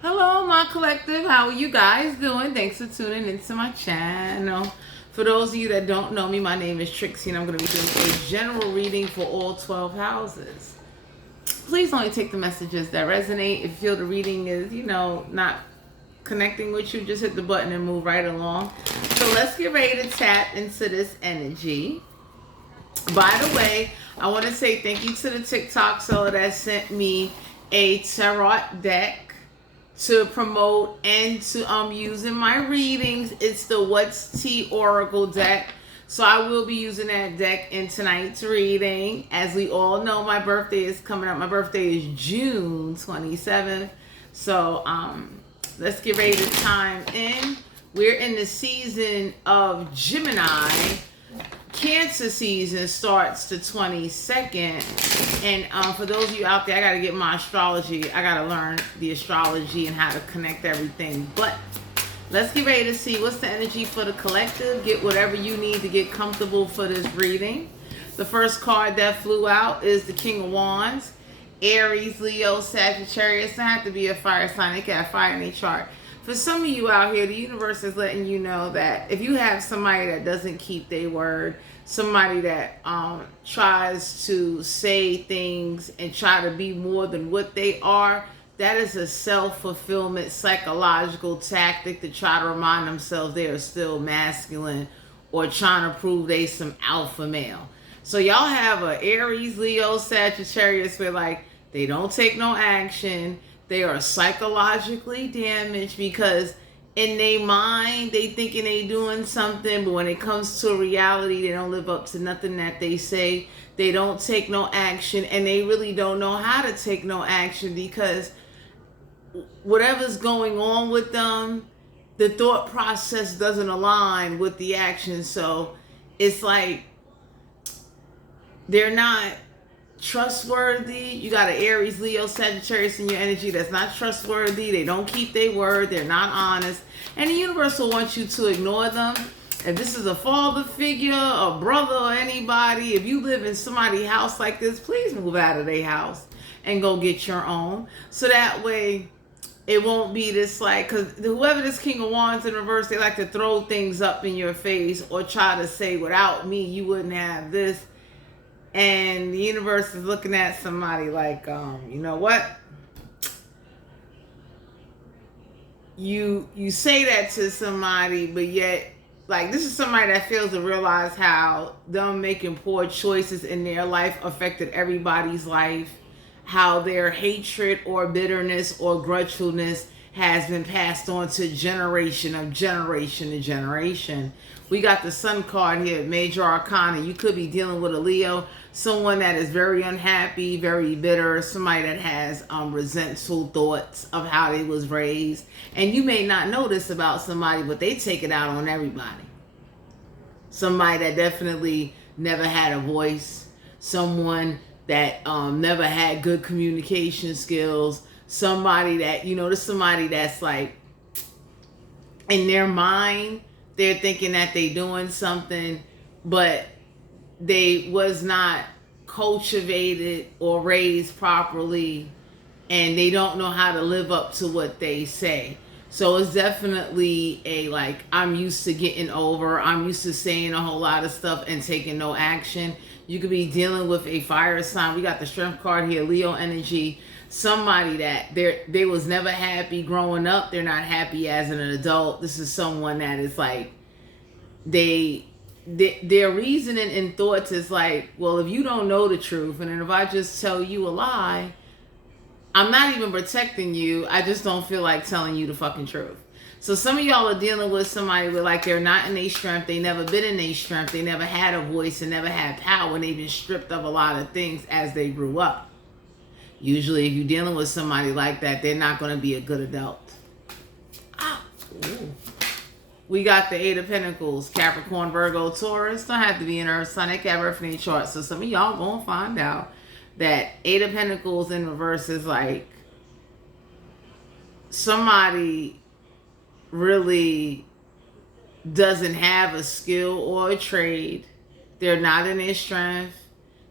Hello, my collective. How are you guys doing? Thanks for tuning into my channel. For those of you that don't know me, my name is Trixie, and I'm going to be doing a general reading for all 12 houses. Please only take the messages that resonate. If you feel the reading is, not connecting with you, just hit the button and move right along. So let's get ready to tap into this energy. By the way, I want to say thank you to the TikTok seller that sent me a tarot deck to promote and to use in my readings. It's the What's Tea Oracle deck. So I will be using that deck in tonight's reading. As we all know, my birthday is coming up. My birthday is June 27th. So let's get ready to time in. We're in the season of Gemini. Cancer season starts the 22nd, and for those of you out there, I got to get my astrology. I got to learn the astrology and how to connect everything. But let's get ready to see what's the energy for the collective. Get whatever you need to get comfortable for this reading. The first card that flew out is the King of Wands. Aries, Leo, Sagittarius. They have to be a fire sign. They can have fire in their chart. For some of you out here, the universe is letting you know that if you have somebody that doesn't keep their word, somebody that tries to say things and try to be more than what they are, that is a self-fulfillment psychological tactic to try to remind themselves they are still masculine or trying to prove they some alpha male. So y'all have a Aries, Leo, Sagittarius where like they don't take no action. They are psychologically damaged because in their mind, they thinking they doing something, but when it comes to reality, they don't live up to nothing that they say. They don't take no action, and they really don't know how to take no action because whatever's going on with them, the thought process doesn't align with the action. So it's like they're not trustworthy. You got an Aries, Leo, Sagittarius in your energy that's not trustworthy. They don't keep their word. They're not honest. And the universe will want you to ignore them. If this is a father figure, a brother, or anybody, if you live in somebody's house like this, please move out of their house and go get your own. So that way it won't be this like, because whoever this King of Wands in reverse, they like to throw things up in your face or try to say, without me, you wouldn't have this. And the universe is looking at somebody like, you know what? You say that to somebody, but yet, like, this is somebody that fails to realize how them making poor choices in their life affected everybody's life, how their hatred or bitterness or grudgefulness has been passed on to generation to generation. We got the Sun card here, Major Arcana. You could be dealing with a Leo, someone that is very unhappy, very bitter, somebody that has resentful thoughts of how they was raised. And you may not know this about somebody, but they take it out on everybody. Somebody that definitely never had a voice, someone that never had good communication skills, somebody that, there's somebody that's like, in their mind, they're thinking that they doing something, but they was not cultivated or raised properly, and they don't know how to live up to what they say. So it's definitely a like, I'm used to getting over, I'm used to saying a whole lot of stuff and taking no action. You could be dealing with a fire sign. We got the Strength card here, Leo energy. Somebody that they was never happy growing up. They're not happy as an adult. This is someone that is like, their reasoning and thoughts is like, well, if you don't know the truth, and then if I just tell you a lie, I'm not even protecting you. I just don't feel like telling you the fucking truth. So some of y'all are dealing with somebody where like they're not in their strength. They never been in their strength. They never had a voice and never had power. And they've been stripped of a lot of things as they grew up. Usually if you're dealing with somebody like that, they're not going to be a good adult. Ooh. We got the Eight of Pentacles, Capricorn, Virgo, Taurus. Don't have to be an Earth sign. They can have Earth in their chart. So some of y'all going to find out that Eight of Pentacles in reverse is like somebody really doesn't have a skill or a trade. They're not in their strength.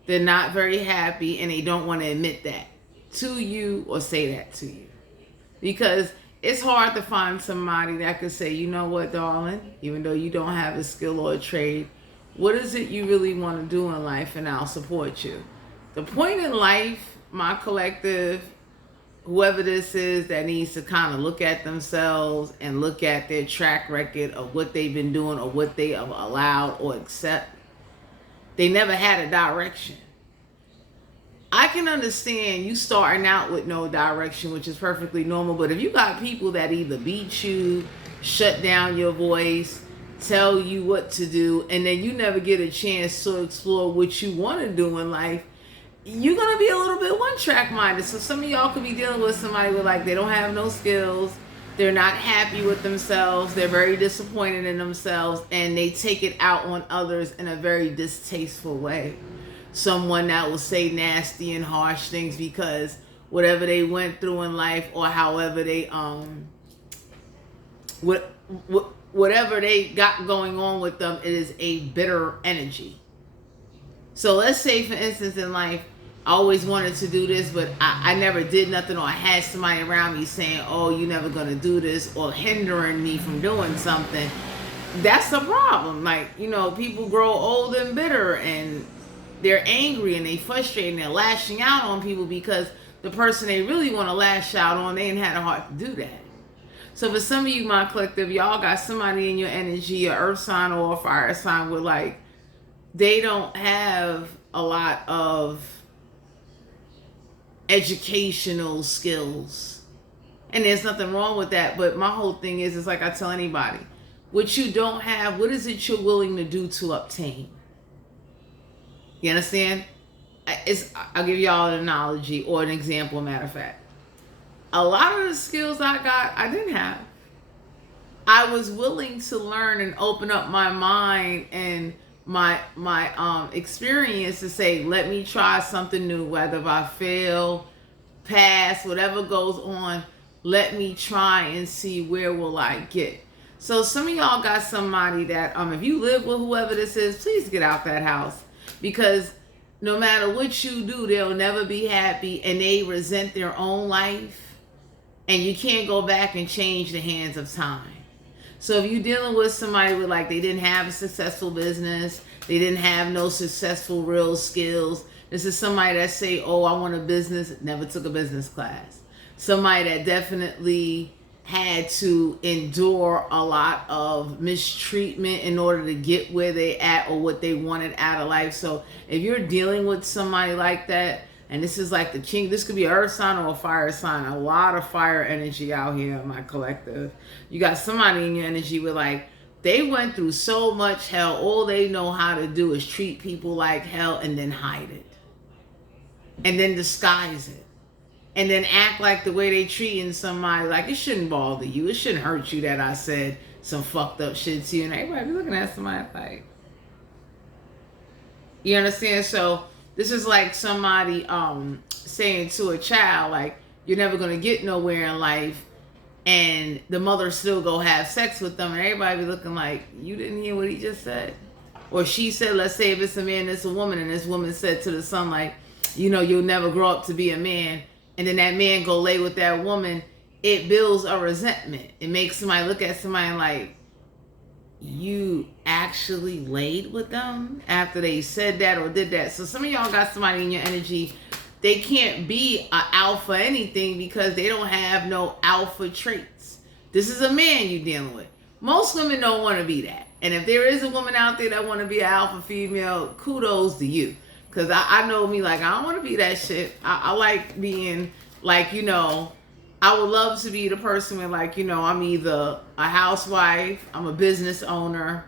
They're not very happy, and they don't want to admit that to you or say that to you. Because it's hard to find somebody that could say, you know what, darling, even though you don't have a skill or a trade, what is it you really want to do in life, and I'll support you. The point in life, my collective, whoever this is that needs to kind of look at themselves and look at their track record of what they've been doing or what they have allowed or accept, they never had a direction. I can understand you starting out with no direction, which is perfectly normal. But if you got people that either beat you, shut down your voice, tell you what to do, and then you never get a chance to explore what you want to do in life, you're going to be a little bit one-track minded. So some of y'all could be dealing with somebody with like they don't have no skills, they're not happy with themselves, they're very disappointed in themselves, and they take it out on others in a very distasteful way. Someone that will say nasty and harsh things because whatever they went through in life, or however they whatever they got going on with them, it is a bitter energy. So let's say, for instance, in life, I always wanted to do this, but I never did nothing, or I had somebody around me saying, oh, you're never going to do this, or hindering me from doing something. That's a problem. Like, you know, people grow old and bitter, and they're angry and they frustrated and they're lashing out on people because the person they really want to lash out on, they ain't had a heart to do that. So for some of you, my collective, y'all got somebody in your energy, an earth sign or a fire sign, with like, they don't have a lot of educational skills. And there's nothing wrong with that. But my whole thing is like I tell anybody, what you don't have, what is it you're willing to do to obtain? You understand? I'll give y'all an analogy or an example, matter of fact. A lot of the skills I got, I didn't have. I was willing to learn and open up my mind and my experience to say, let me try something new. Whether if I fail, pass, whatever goes on, let me try and see where will I get. So some of y'all got somebody that, if you live with whoever this is, please get out that house. Because no matter what you do, they'll never be happy, and they resent their own life, and you can't go back and change the hands of time. So if you're dealing with somebody with like they didn't have a successful business, they didn't have no successful real skills, this is somebody that say, oh, I want a business, never took a business class. Somebody that definitely had to endure a lot of mistreatment in order to get where they at or what they wanted out of life. So if you're dealing with somebody like that, and this is like the king, this could be an earth sign or a fire sign, a lot of fire energy out here in my collective. You got somebody in your energy with like, they went through so much hell, all they know how to do is treat people like hell and then hide it. And then disguise it. And then act like the way they treating somebody, like it shouldn't bother you. It shouldn't hurt you that I said some fucked up shit to you. And everybody be looking at somebody like, you understand? So this is like somebody saying to a child, like, you're never going to get nowhere in life. And the mother still go have sex with them. And everybody be looking like, you didn't hear what he just said? Or she said, let's say if it's a man, it's a woman. And this woman said to the son, like, you know, you'll never grow up to be a man. And then that man go lay with that woman. It builds a resentment. It makes somebody look at somebody like, you actually laid with them after they said that or did that. So some of y'all got somebody in your energy, they can't be an alpha anything because they don't have no alpha traits. This is a man you're dealing with. Most women don't want to be that. And if there is a woman out there that want to be an alpha female, kudos to you. Because I know me, like, I don't want to be that shit. I like being, like, you know, I would love to be the person where, like, you know, I'm either a housewife, I'm a business owner.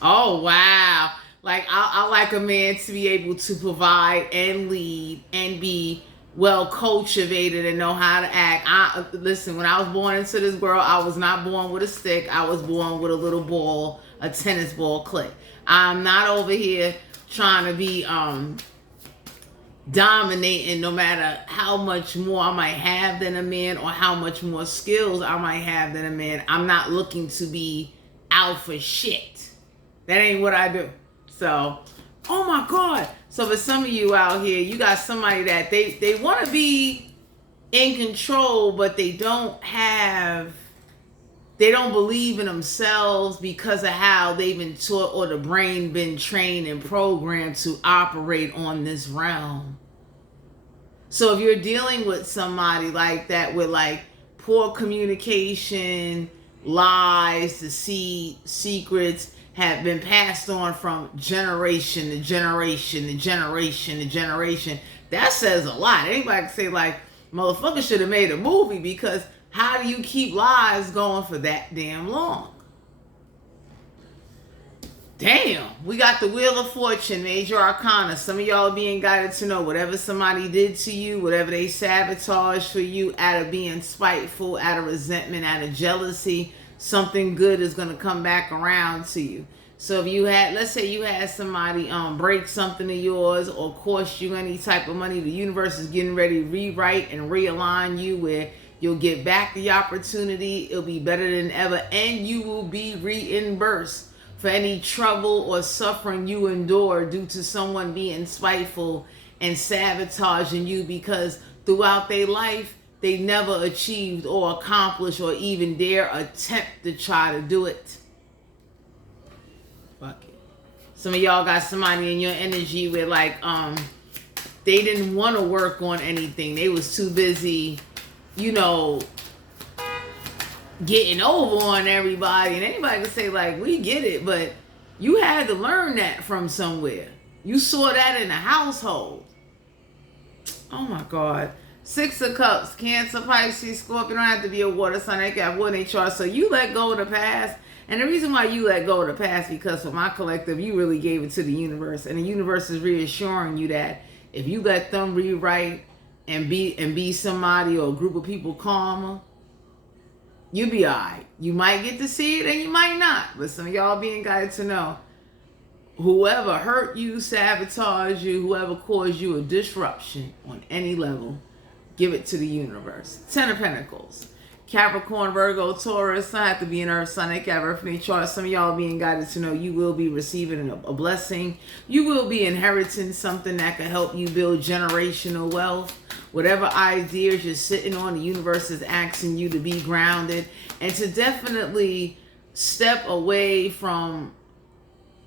Oh, wow. Like, I like a man to be able to provide and lead and be well cultivated and know how to act. Listen, when I was born into this world, I was not born with a stick. I was born with a little ball, a tennis ball click. I'm not over here trying to be dominating, no matter how much more I might have than a man or how much more skills I might have than a man. I'm not looking to be alpha shit. That ain't what I do. So, oh my God. So for some of you out here, you got somebody that they want to be in control, but they don't believe in themselves because of how they've been taught or the brain been trained and programmed to operate on this realm. So if you're dealing with somebody like that with like poor communication, lies, deceit, secrets have been passed on from generation to generation to generation to generation, that says a lot. Anybody can say like, motherfucker should have made a movie, because how do you keep lies going for that damn long? Damn, we got the Wheel of Fortune, Major Arcana. Some of y'all are being guided to know whatever somebody did to you, whatever they sabotaged for you out of being spiteful, out of resentment, out of jealousy, something good is going to come back around to you. So if you had, let's say you had somebody break something of yours or cost you any type of money, the universe is getting ready to rewrite and realign you where you'll get back the opportunity. It'll be better than ever, and you will be reimbursed for any trouble or suffering you endure due to someone being spiteful and sabotaging you, because throughout their life, they never achieved or accomplished or even dare attempt to try to do it. Fuck it. Some of y'all got somebody in your energy where like, they didn't want to work on anything. They was too busy, you know, getting over on everybody. And anybody can say like, we get it, but you had to learn that from somewhere. You saw that in the household. Oh my God. 6 of Cups, Cancer, Pisces, Scorpio. Don't have to be a water sign. They got water in their chart. So you let go of the past. And the reason why you let go of the past, because for my collective, you really gave it to the universe. And the universe is reassuring you that if you let them rewrite and be somebody or a group of people calmer, you'll be all right. You might get to see it and you might not. But some of y'all being guided to know, whoever hurt you, sabotaged you, whoever caused you a disruption on any level, give it to the universe. 10 of Pentacles. Capricorn, Virgo, Taurus. I have to be an earth sign. They got earth in their chart. Some of y'all being guided to know you will be receiving a blessing. You will be inheriting something that can help you build generational wealth. Whatever ideas you're sitting on, the universe is asking you to be grounded and to definitely step away from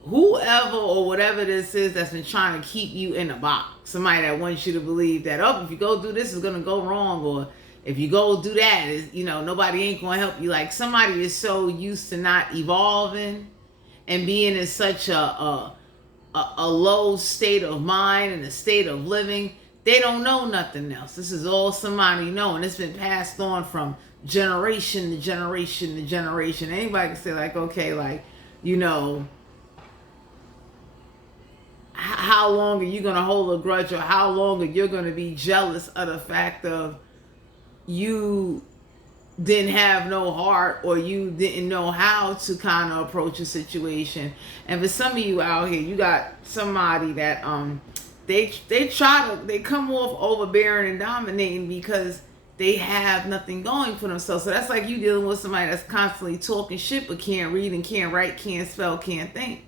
whoever or whatever this is that's been trying to keep you in a box. Somebody that wants you to believe that, oh, if you go do this, it's going to go wrong. Or if you go do that, you know, nobody ain't going to help you. Like somebody is so used to not evolving and being in such a low state of mind and a state of living. They don't know nothing else. This is all somebody know, and it's been passed on from generation to generation to generation. Anybody can say like, okay, like, you know, how long are you going to hold a grudge, or how long are you going to be jealous of the fact of you didn't have no heart, or you didn't know how to kind of approach a situation. And for some of you out here, you got somebody that they come off overbearing and dominating because they have nothing going for themselves. So that's like you dealing with somebody that's constantly talking shit but can't read and can't write, can't spell, can't think.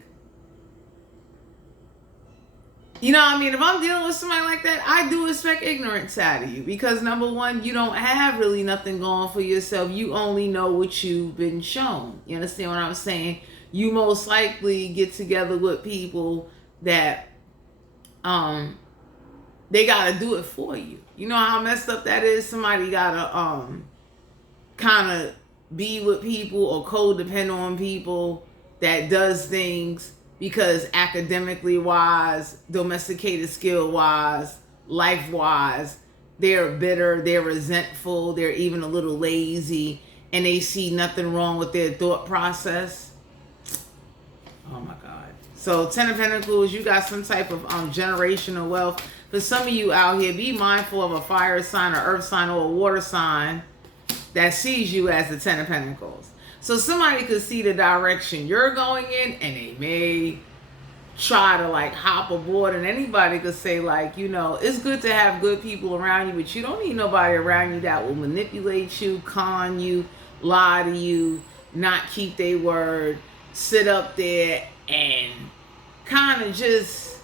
You know what I mean? If I'm dealing with somebody like that, I do expect ignorance out of you, because number one, you don't have really nothing going for yourself. You only know what you've been shown. You understand what I'm saying? You most likely get together with people that they gotta do it for you. You know how messed up that is? Somebody gotta kind of be with people or codepend on people that does things because academically wise, domesticated skill wise, life wise, they're bitter, they're resentful, they're even a little lazy, and they see nothing wrong with their thought process. Oh my God. So 10 of Pentacles, you got some type of generational wealth. For some of you out here, be mindful of a fire sign, or earth sign, or a water sign that sees you as the 10 of Pentacles. So somebody could see the direction you're going in, and they may try to like hop aboard. And anybody could say like, you know, it's good to have good people around you, but you don't need nobody around you that will manipulate you, con you, lie to you, not keep their word, sit up there and kind of just,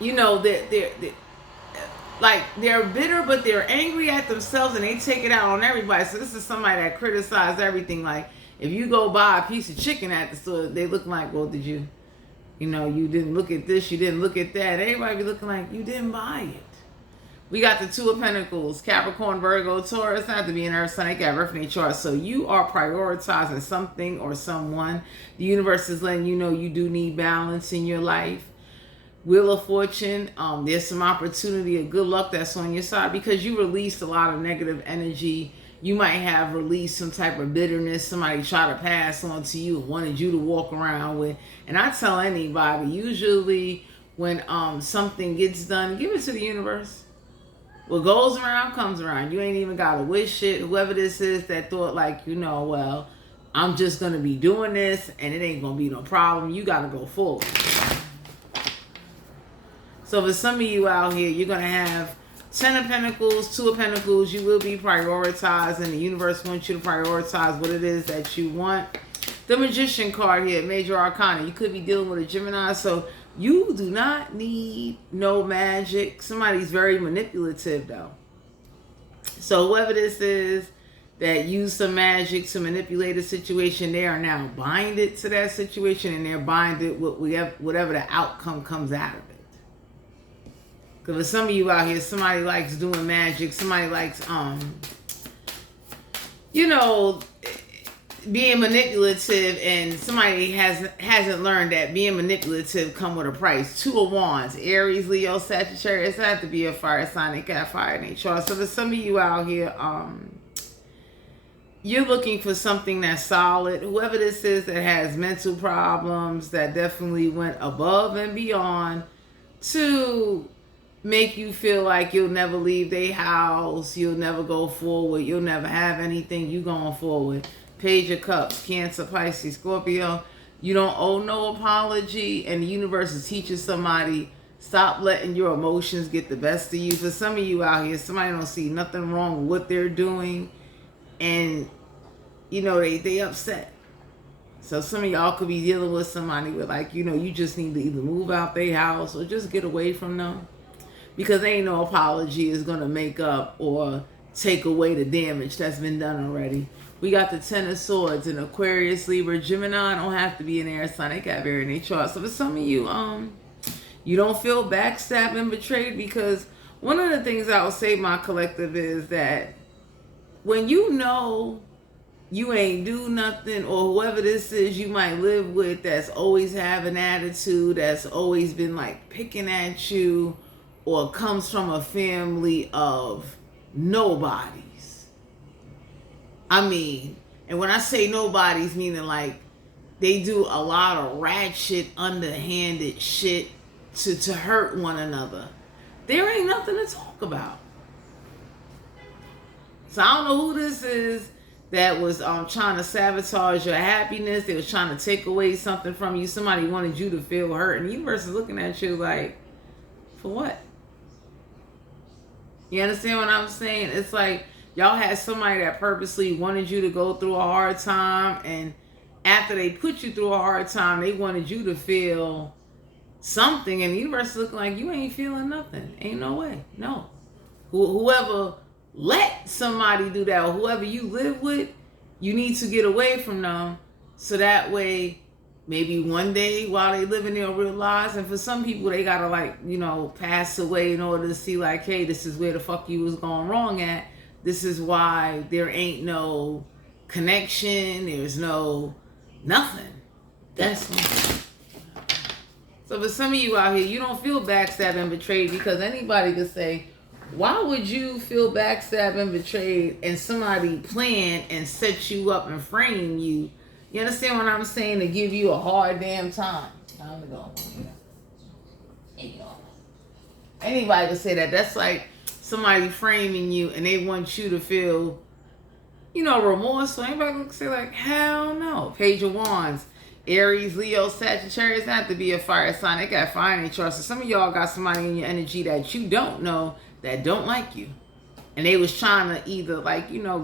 you know, like they're bitter, but they're angry at themselves and they take it out on everybody. So this is somebody that criticized everything. Like if you go buy a piece of chicken at the store, they look like, well, did you, you didn't look at this, you didn't look at that. Everybody be looking like you didn't buy it. We got the Two of Pentacles, Capricorn, Virgo, Taurus. Not to be an Earth sign, they got birthday chart. So you are prioritizing something or someone. The universe is letting you know you do need balance in your life. Wheel of Fortune, there's some opportunity of good luck that's on your side because you released a lot of negative energy. You might have released some type of bitterness somebody tried to pass on to you and wanted you to walk around with. And I tell anybody, usually when something gets done, give it to the universe. What goes around comes around. You ain't even got to wish it. Whoever this is that thought like, well, I'm just going to be doing this and it ain't going to be no problem. You got to go forward. So for some of you out here, you're going to have 10 of Pentacles, 2 of Pentacles. You will be prioritizing. The universe wants you to prioritize what it is that you want. The Magician card here, Major Arcana. You could be dealing with a Gemini, so you do not need no magic. Somebody's very manipulative, though. So whoever this is that used some magic to manipulate a situation, they are now binded to that situation, and they're binded with whatever the outcome comes out of it. Because for some of you out here, somebody likes doing magic. Somebody likes, being manipulative, and somebody hasn't learned that being manipulative come with a price. 2 of Wands, Aries, Leo, Sagittarius. It has to be a fire sign. They got fire in their chart. So for some of you out here, you're looking for something that's solid. Whoever this is that has mental problems, that definitely went above and beyond to make you feel like you'll never leave their house, you'll never go forward, you'll never have anything, you going forward. Page of Cups, Cancer, Pisces, Scorpio. You don't owe no apology, and the universe is teaching somebody, stop letting your emotions get the best of you. For some of you out here, somebody don't see nothing wrong with what they're doing, and they upset. So some of y'all could be dealing with somebody with you just need to either move out their house or just get away from them, because ain't no apology is going to make up or take away the damage that's been done already. We got the 10 of Swords in Aquarius, Libra, Gemini. Don't have to be an air sign. They got very in their chart. So for some of you, you don't feel backstabbed and betrayed, because one of the things I would say, my collective, is that when you ain't do nothing, or whoever this is you might live with that's always have an attitude, that's always been picking at you, or comes from a family of nobodies. And when I say nobodies, meaning they do a lot of ratchet, underhanded shit to hurt one another. There ain't nothing to talk about. So I don't know who this is that was trying to sabotage your happiness. They was trying to take away something from you. Somebody wanted you to feel hurt, and the universe is looking at you like, for what? You understand what I'm saying? It's like y'all had somebody that purposely wanted you to go through a hard time, and after they put you through a hard time, they wanted you to feel something, and the universe is looking like you ain't feeling nothing. Ain't no way. No. Whoever let somebody do that, or whoever you live with, you need to get away from them, so that way maybe one day while they living their real lives, and for some people they gotta pass away in order to see hey, this is where the fuck you was going wrong at. This is why there ain't no connection. There's no nothing. That's so for some of you out here, you don't feel backstabbed and betrayed, because anybody could say, why would you feel backstabbed and betrayed and somebody planned and set you up and frame you? You understand what I'm saying? To give you a hard damn time. Time to go. Anybody could say that. That's like somebody framing you and they want you to feel, remorseful. Anybody could say hell no. Page of Wands. Aries, Leo, Sagittarius. Not to be a fire sign. They got fire in their chart. So some of y'all got somebody in your energy that you don't know that don't like you. And they was trying to either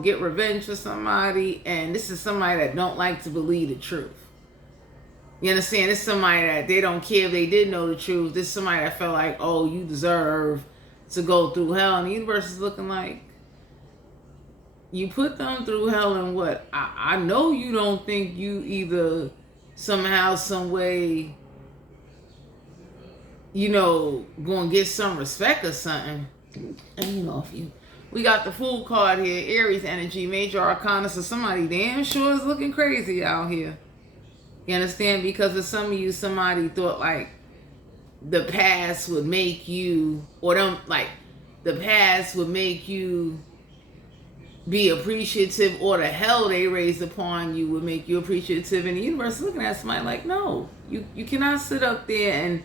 get revenge for somebody, and this is somebody that don't like to believe the truth. You understand? This is somebody that they don't care if they did know the truth. This is somebody that felt like, oh, you deserve to go through hell. And the universe is looking like, you put them through hell and what? I know you don't think you either somehow, some way, gonna get some respect or something. And if you, we got the Fool card here, Aries energy, major arcana. So somebody damn sure is looking crazy out here. You understand? Because of some of you, somebody thought like the past would make you, or them, like the past would make you be appreciative, or the hell they raised upon you would make you appreciative. And the universe is looking at somebody like, no, you cannot sit up there and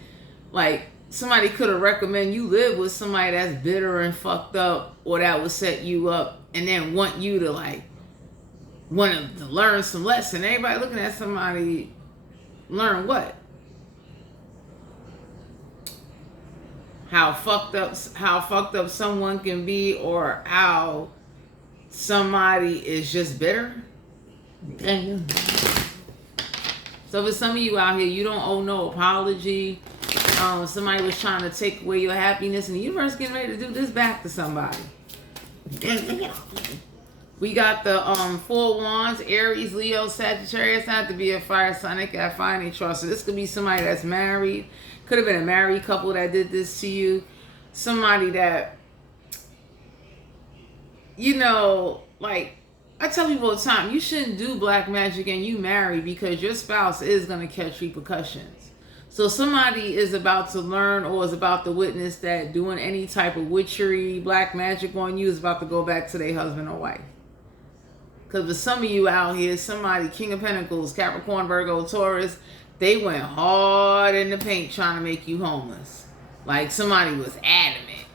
like, somebody could have recommended you live with somebody that's bitter and fucked up, or that would set you up and then want you to like want to learn some lesson. Everybody looking at somebody, learn what? How fucked up someone can be, or how somebody is just bitter. Damn. So for some of you out here, you don't owe no apology. Somebody was trying to take away your happiness, and the universe getting ready to do this back to somebody. We got the 4 wands, Aries, Leo, Sagittarius. Not to be a fire sign, they got fire in trust. So this could be somebody that's married. Could have been a married couple that did this to you. Somebody that, like, I tell people all the time, you shouldn't do black magic and you marry, because your spouse is going to catch repercussions. So somebody is about to learn, or is about to witness that doing any type of witchery, black magic on you is about to go back to their husband or wife. Because for some of you out here, somebody, King of Pentacles, Capricorn, Virgo, Taurus, they went hard in the paint trying to make you homeless. Like somebody was adamant.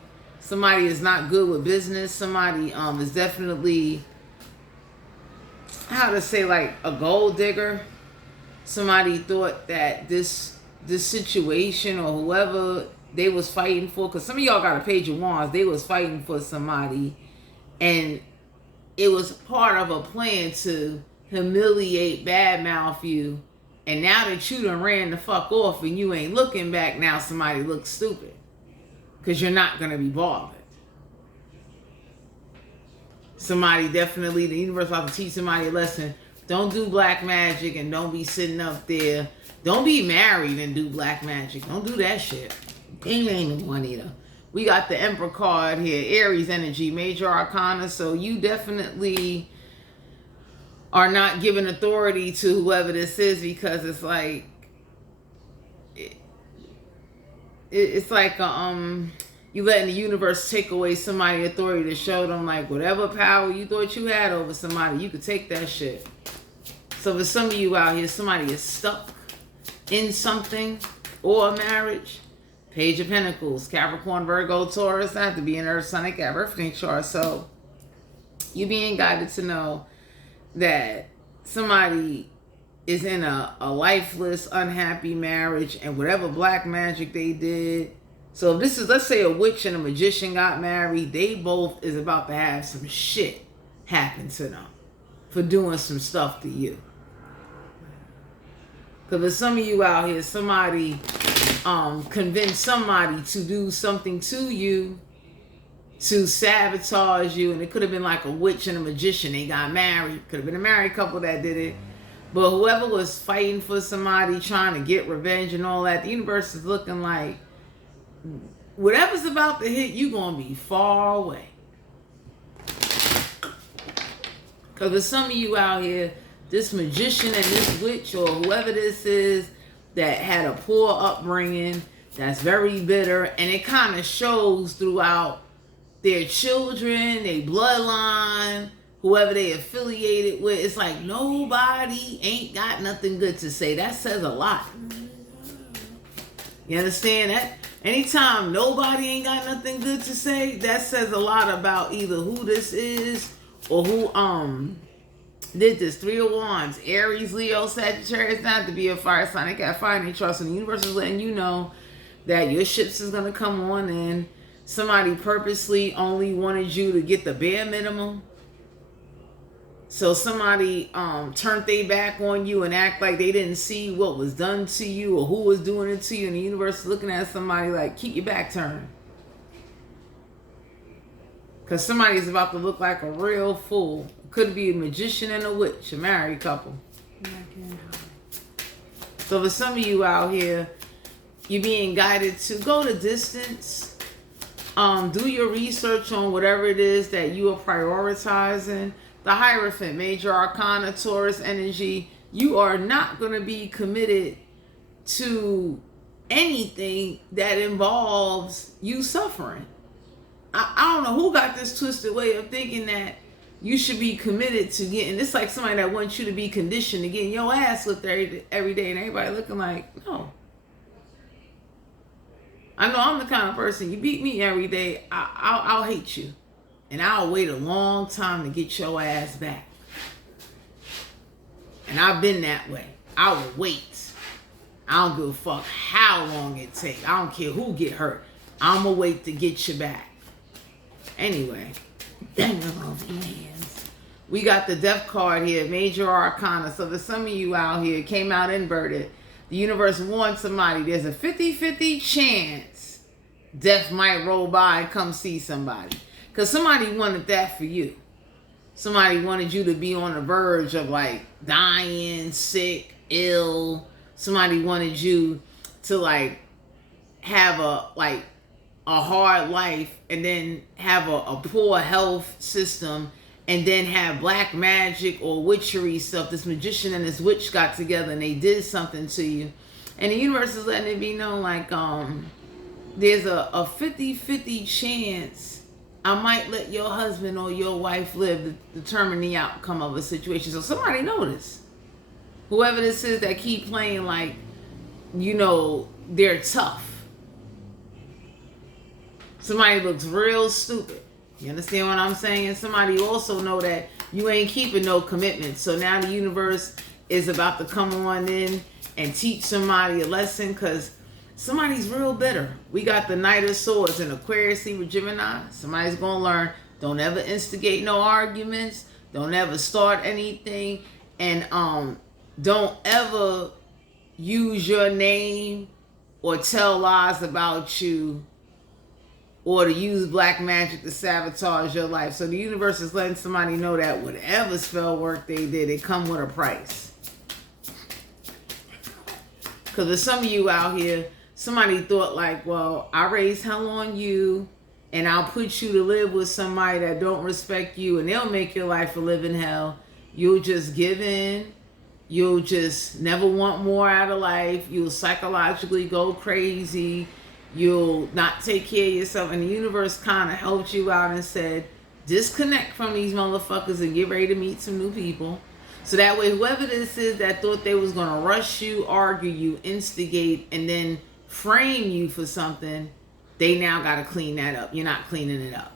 Somebody is not good with business. Somebody is definitely, how to say, like a gold digger. Somebody thought that this situation, or whoever they was fighting for, because some of y'all got a page of wands, they was fighting for somebody, and it was part of a plan to humiliate, badmouth you. And now that you done ran the fuck off and you ain't looking back, now somebody looks stupid, because you're not going to be bothered. Somebody definitely, the universe about to teach somebody a lesson. Don't do black magic, and don't be sitting up there. Don't be married and do black magic. Don't do that shit. You ain't the one either. We got the Emperor card here. Aries energy, major arcana. So you definitely are not giving authority to whoever this is, because it's like, it's like you letting the universe take away somebody's authority, to show them like whatever power you thought you had over somebody, you could take that shit. So for some of you out here, somebody is stuck in something, or a marriage. Page of Pentacles, Capricorn, Virgo, Taurus. Not to be an earth sign, got birthday chart. So you being guided to know that somebody is in a lifeless, unhappy marriage, and whatever black magic they did. So if this is, let's say a witch and a magician got married, they both is about to have some shit happen to them for doing some stuff to you. Because for some of you out here, somebody convinced somebody to do something to you, to sabotage you. And it could have been like a witch and a magician. They got married. Could have been a married couple that did it. But whoever was fighting for somebody, trying to get revenge and all that, the universe is looking like whatever's about to hit, you going to be far away. Because for some of you out here, this magician and this witch, or whoever this is, that had a poor upbringing, that's very bitter, and it kind of shows throughout their children, their bloodline, whoever they affiliated with. It's like nobody ain't got nothing good to say. That says a lot. You understand that? Anytime nobody ain't got nothing good to say, that says a lot about either who this is, or who did this. 3 of Wands, Aries, Leo, Sagittarius. Not to be a fire sign, they got fire in their trust, and the universe is letting you know that your ships is gonna come on in. Somebody purposely only wanted you to get the bare minimum. So somebody turned their back on you and act like they didn't see what was done to you, or who was doing it to you, and the universe is looking at somebody like, keep your back turned. Because somebody's about to look like a real fool. Could be a magician and a witch, a married couple. So for some of you out here, you're being guided to go the distance. Do your research on whatever it is that you are prioritizing. The Hierophant, Major Arcana, Taurus energy. You are not going to be committed to anything that involves you suffering. I don't know who got this twisted way of thinking that you should be committed to getting, it's like somebody that wants you to be conditioned to getting your ass whipped every day and everybody looking like, no. I know I'm the kind of person, you beat me every day, I'll hate you. And I'll wait a long time to get your ass back. And I've been that way. I will wait. I don't give a fuck how long it takes. I don't care who get hurt. I'm going to wait to get you back. Anyway, we got the Death card here, Major Arcana. So for some of you out here, came out inverted. The universe wants somebody. There's a 50-50 chance Death might roll by and come see somebody. Because somebody wanted that for you. Somebody wanted you to be on the verge of like dying, sick, ill. Somebody wanted you to like have a hard life and then have a poor health system and then have black magic or witchery stuff. This magician and this witch got together and they did something to you. And the universe is letting it be known like there's a 50-50 chance I might let your husband or your wife live to determine the outcome of a situation. So somebody notice. Whoever this is that keep playing like, you know, they're tough. Somebody looks real stupid. You understand what I'm saying? And somebody also know that you ain't keeping no commitment. So now the universe is about to come on in and teach somebody a lesson because somebody's real bitter. We got the Knight of Swords in Aquarius, Libra, Gemini. Somebody's going to learn. Don't ever instigate no arguments. Don't ever start anything. And don't ever use your name or tell lies about you or to use black magic to sabotage your life. So the universe is letting somebody know that whatever spell work they did, it come with a price. Because for some of you out here, somebody thought like, well, I raised hell on you and I'll put you to live with somebody that don't respect you and they'll make your life a living hell. You'll just give in. You'll just never want more out of life. You'll psychologically go crazy. You'll not take care of yourself. And the universe kind of helped you out and said, disconnect from these motherfuckers and get ready to meet some new people. So that way, whoever this is that thought they was going to rush you, argue you, instigate, and then frame you for something, they now got to clean that up. You're not cleaning it up.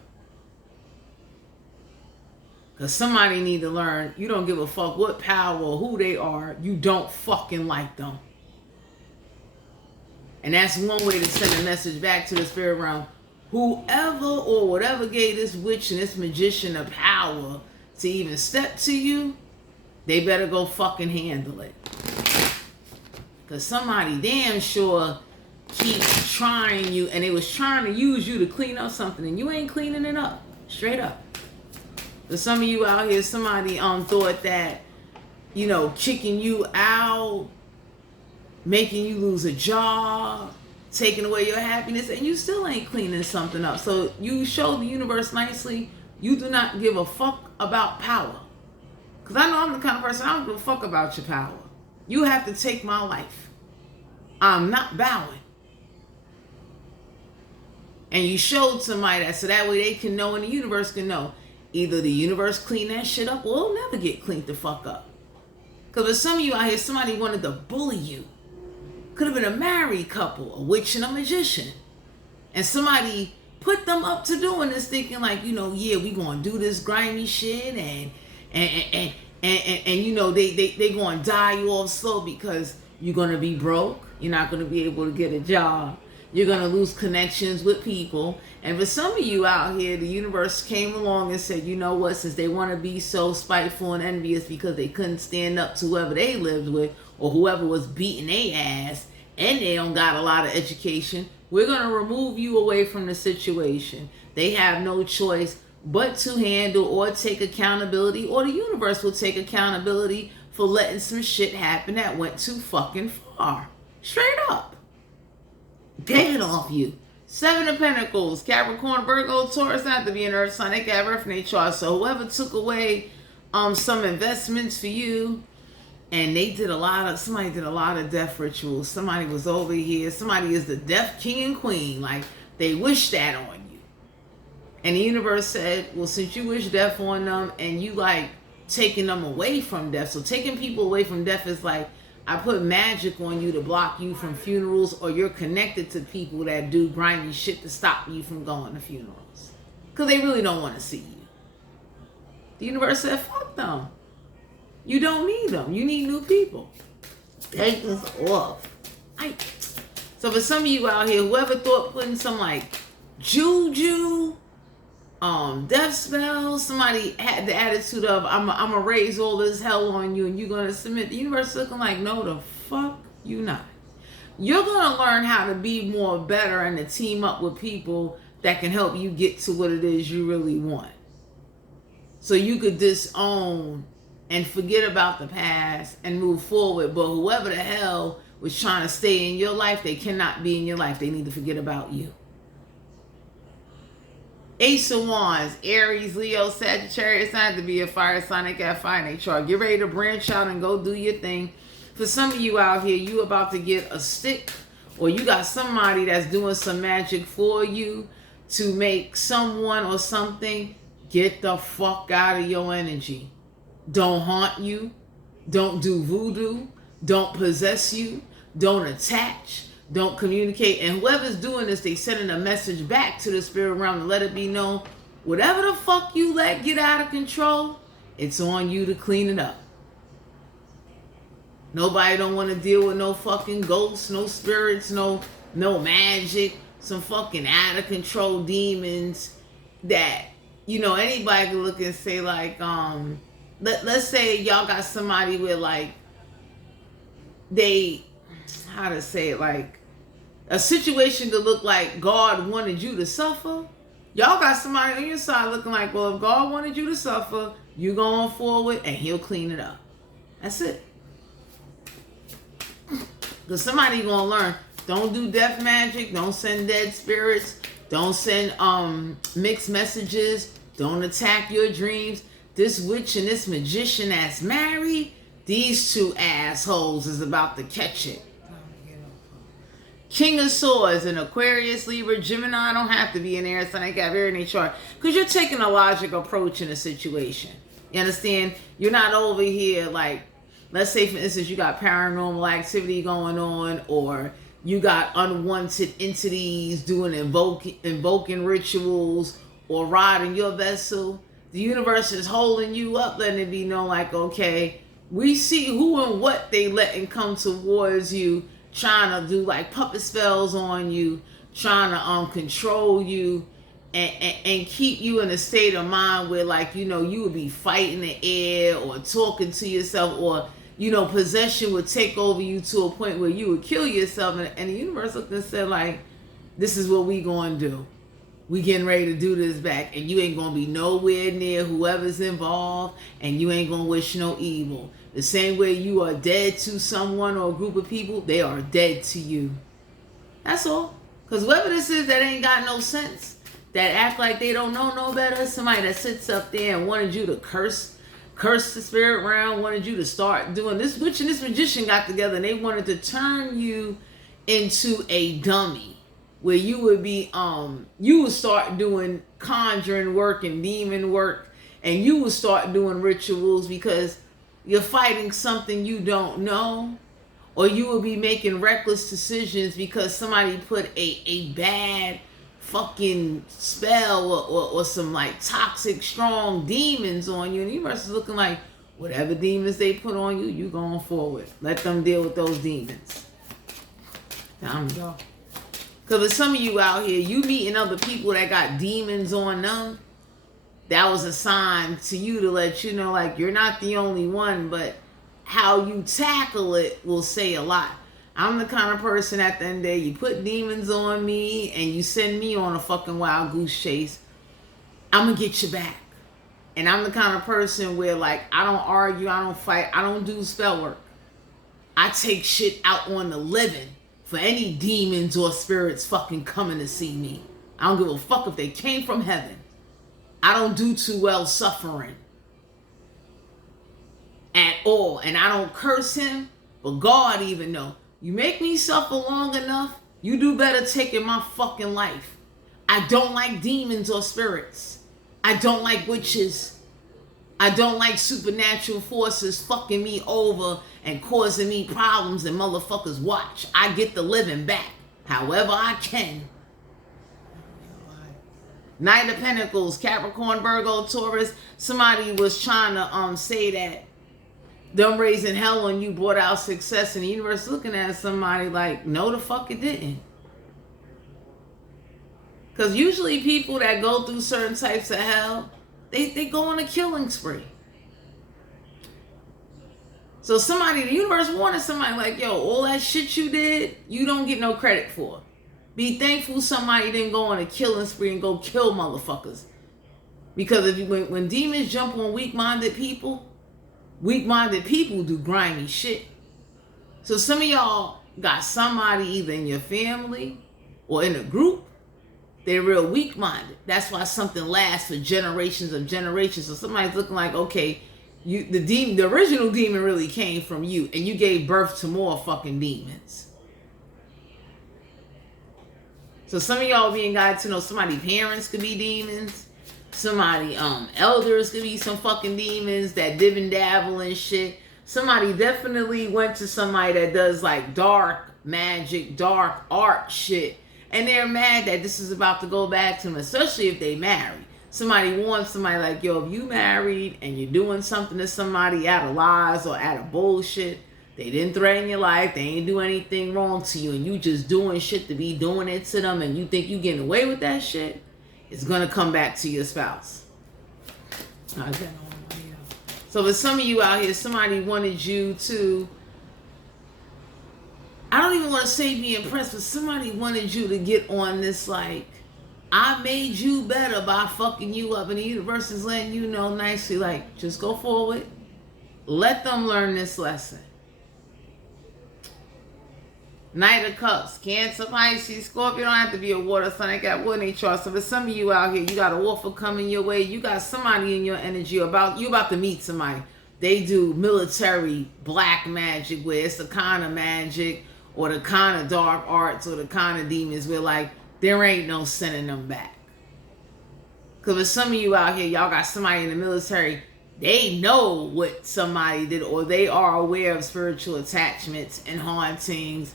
Because somebody need to learn, you don't give a fuck what power or who they are. You don't fucking like them. And that's one way to send a message back to the spirit realm. Whoever or whatever gave this witch and this magician a power to even step to you, they better go fucking handle it. Because somebody damn sure keeps trying you and they was trying to use you to clean up something and you ain't cleaning it up. Straight up. For some of you out here, somebody thought that, you know, kicking you out, making you lose a job, taking away your happiness, and you still ain't cleaning something up. So you show the universe nicely, you do not give a fuck about power. Because I know I'm the kind of person, I don't give a fuck about your power. You have to take my life. I'm not bowing. And you showed somebody that so that way they can know and the universe can know. Either the universe clean that shit up or it'll never get cleaned the fuck up. Because for some of you out here, somebody wanted to bully you. Could have been a married couple, a witch and a magician. And somebody put them up to doing this thinking like, you know, yeah, we going to do this grimy shit and you know, they going to die you off slow because you're going to be broke. You're not going to be able to get a job. You're going to lose connections with people. And for some of you out here, the universe came along and said, you know what, since they want to be so spiteful and envious because they couldn't stand up to whoever they lived with or whoever was beating their ass and they don't got a lot of education, we're going to remove you away from the situation. They have no choice but to handle or take accountability, or the universe will take accountability for letting some shit happen that went too fucking far. Straight up. Get it off you. 7 of Pentacles, Capricorn, Virgo, Taurus, not to be an earth sign. They got Earth in their chart. So whoever took away some investments for you, and somebody did a lot of death rituals. Somebody was over here. Somebody is the death king and queen. Like, they wish that on you. And the universe said, well, since you wish death on them and you like taking them away from death. So taking people away from death is like, I put magic on you to block you from funerals, or you're connected to people that do grimy shit to stop you from going to funerals. Because they really don't want to see you. The universe said, fuck them. You don't need them. You need new people. Take this off. So for some of you out here, whoever thought putting some like juju, death spells, somebody had the attitude of, I'm gonna raise all this hell on you and you're gonna submit. The universe is looking like, no, the fuck you not. You're gonna learn how to be more better and to team up with people that can help you get to what it is you really want. So you could disown and forget about the past and move forward. But whoever the hell was trying to stay in your life, they cannot be in your life. They need to forget about you. Ace of Wands, Aries, Leo, Sagittarius, not to be a fire sign. They got fire in their chart. Get ready to branch out and go do your thing. For some of you out here, you about to get a stick, or you got somebody that's doing some magic for you to make someone or something get the fuck out of your energy. Don't haunt you. Don't do voodoo. Don't possess you. Don't attach. Don't communicate. And whoever's doing this, they sending a message back to the spirit realm to let it be known, whatever the fuck you let get out of control, it's on you to clean it up. Nobody don't want to deal with no fucking ghosts, no spirits, no magic, some fucking out of control demons that, you know, anybody can look and say like, let's say y'all got somebody with like, how to say it, like a situation to look like God wanted you to suffer. Y'all got somebody on your side looking like, well, if God wanted you to suffer, you going forward and he'll clean it up. That's it. Because somebody gonna learn, don't do death magic, don't send dead spirits, don't send mixed messages, don't attack your dreams. This witch and this magician that's married, these two assholes is about to catch it. King of Swords, an Aquarius, Libra, Gemini. Don't have to be an air sign. I got very in their chart. Because you're taking a logical approach in a situation. You understand? You're not over here like, let's say for instance, you got paranormal activity going on, or you got unwanted entities doing invoking rituals, or riding your vessel. The universe is holding you up, letting it be known like, okay, we see who and what they letting come towards you, trying to do like puppet spells on you, trying to control you and keep you in a state of mind where, like, you know, you would be fighting the air or talking to yourself, or, you know, possession would take over you to a point where you would kill yourself. And the universe looked and said like, this is what we gonna do. We getting ready to do this back, and you ain't gonna be nowhere near whoever's involved, and you ain't gonna wish no evil. The same way you are dead to someone or a group of people, they are dead to you. That's all. Because whoever this is that ain't got no sense, that act like they don't know no better, somebody that sits up there and wanted you to curse the spirit realm, wanted you to start doing this. Witch and this magician got together and they wanted to turn you into a dummy, where you would be, you would start doing conjuring work and demon work, and you would start doing rituals because you're fighting something you don't know, or you will be making reckless decisions because somebody put a bad fucking spell or some like toxic strong demons on you, and the universe is looking like, whatever demons they put on you, you going forward. Let them deal with those demons. Time to go. Because for some of you out here, you meeting other people that got demons on them, that was a sign to you to let you know, like, you're not the only one, but how you tackle it will say a lot. I'm the kind of person at the end of the day, you put demons on me and you send me on a fucking wild goose chase, I'm gonna get you back. And I'm the kind of person where, like, I don't argue, I don't fight, I don't do spell work. I take shit out on the living for any demons or spirits fucking coming to see me. I don't give a fuck if they came from heaven. I don't do too well suffering at all. And I don't curse him, but God even know. You make me suffer long enough, you do better taking my fucking life. I don't like demons or spirits. I don't like witches. I don't like supernatural forces fucking me over and causing me problems and motherfuckers watch. I get the living back however I can. Knight of Pentacles, Capricorn, Virgo, Taurus. Somebody was trying to say that them raising hell on you brought out success, and the universe looking at somebody like, no the fuck it didn't. Because usually people that go through certain types of hell, they go on a killing spree. So somebody, the universe wanted somebody like, yo, all that shit you did, you don't get no credit for. Be thankful somebody didn't go on a killing spree and go kill motherfuckers. Because if you, when demons jump on weak-minded people do grimy shit. So some of y'all got somebody either in your family or in a group, they're real weak-minded. That's why something lasts for generations of generations. So somebody's looking like, okay, the original demon really came from you, and you gave birth to more fucking demons. So some of y'all being guided to know somebody's parents could be demons. Somebody, elders could be some fucking demons that dib and dabble and shit. Somebody definitely went to somebody that does like dark magic, dark art shit. And they're mad that this is about to go back to them, especially if they marry. Somebody wants somebody like, yo, if you married and you're doing something to somebody out of lies or out of bullshit, they didn't threaten your life, they ain't do anything wrong to you, and you just doing shit to be doing it to them, and you think you getting away with that shit, it's gonna come back to your spouse. So for some of you out here, somebody wanted you to, I don't even want to say be impressed, but somebody wanted you to get on this like, I made you better by fucking you up, and the universe is letting you know nicely, like, just go forward. Let them learn this lesson. Knight of Cups, Cancer, Pisces, Scorpio. Don't have to be a water sign. I got one in their chart. So for some of you out here, you got an offer coming your way. You got somebody in your energy you about to meet somebody. They do military black magic, where it's the kind of magic or the kind of dark arts or the kind of demons where like there ain't no sending them back. Because for some of you out here, y'all got somebody in the military, they know what somebody did, or they are aware of spiritual attachments and hauntings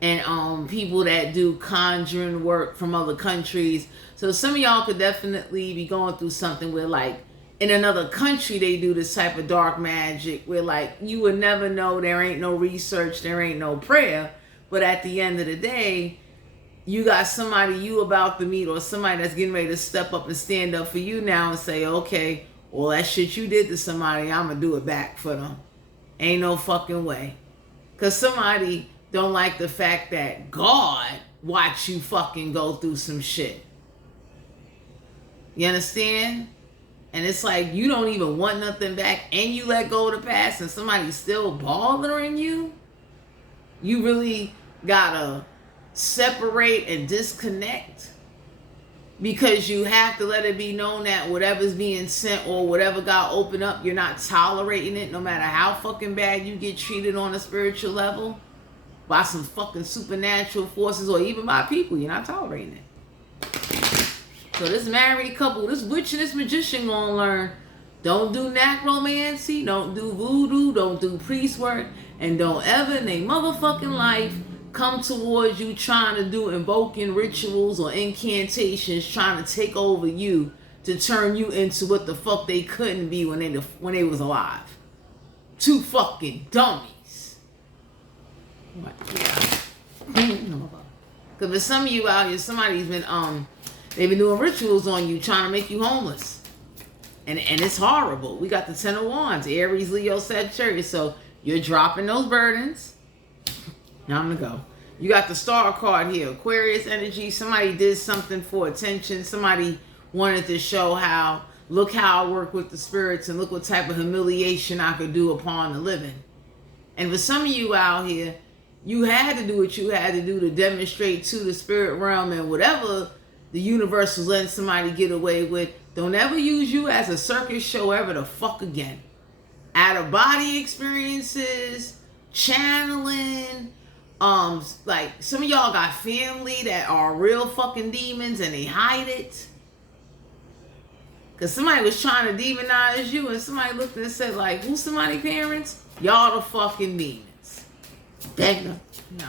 and people that do conjuring work from other countries. So some of y'all could definitely be going through something where like in another country they do this type of dark magic where like you would never know, there ain't no research, there ain't no prayer, but at the end of the day, you got somebody you about to meet or somebody that's getting ready to step up and stand up for you now and say, okay, all that shit you did to somebody, I'm gonna do it back for them. Ain't no fucking way. Because somebody don't like the fact that God watch you fucking go through some shit. You understand? And it's like you don't even want nothing back and you let go of the past and somebody's still bothering you. You really gotta separate and disconnect, because you have to let it be known that whatever's being sent or whatever God opened up, you're not tolerating it, no matter how fucking bad you get treated on a spiritual level by some fucking supernatural forces or even by people. You're not tolerating it. So this married couple, this witch and this magician gonna learn, don't do necromancy, don't do voodoo, don't do priest work, and don't ever in their motherfucking life come towards you trying to do invoking rituals or incantations, trying to take over you to turn you into what the fuck they couldn't be when they was alive. Two fucking dummies. Yeah. Because for some of you out here, somebody's been they've been doing rituals on you, trying to make you homeless, and it's horrible. We got the Ten of Wands, Aries, Leo, Sagittarius. So you're dropping those burdens. Now I'm gonna go. You got the Star card here, Aquarius energy. Somebody did something for attention. Somebody wanted to show how, look how I work with the spirits and look what type of humiliation I could do upon the living. And for some of you out here, you had to do what you had to do to demonstrate to the spirit realm and whatever the universe was letting somebody get away with. Don't ever use you as a circus show ever the fuck again. Out of body experiences, channeling, like some of y'all got family that are real fucking demons and they hide it. Cause somebody was trying to demonize you and somebody looked and said like, who's somebody's parents? Y'all the fucking demons. Dang. No.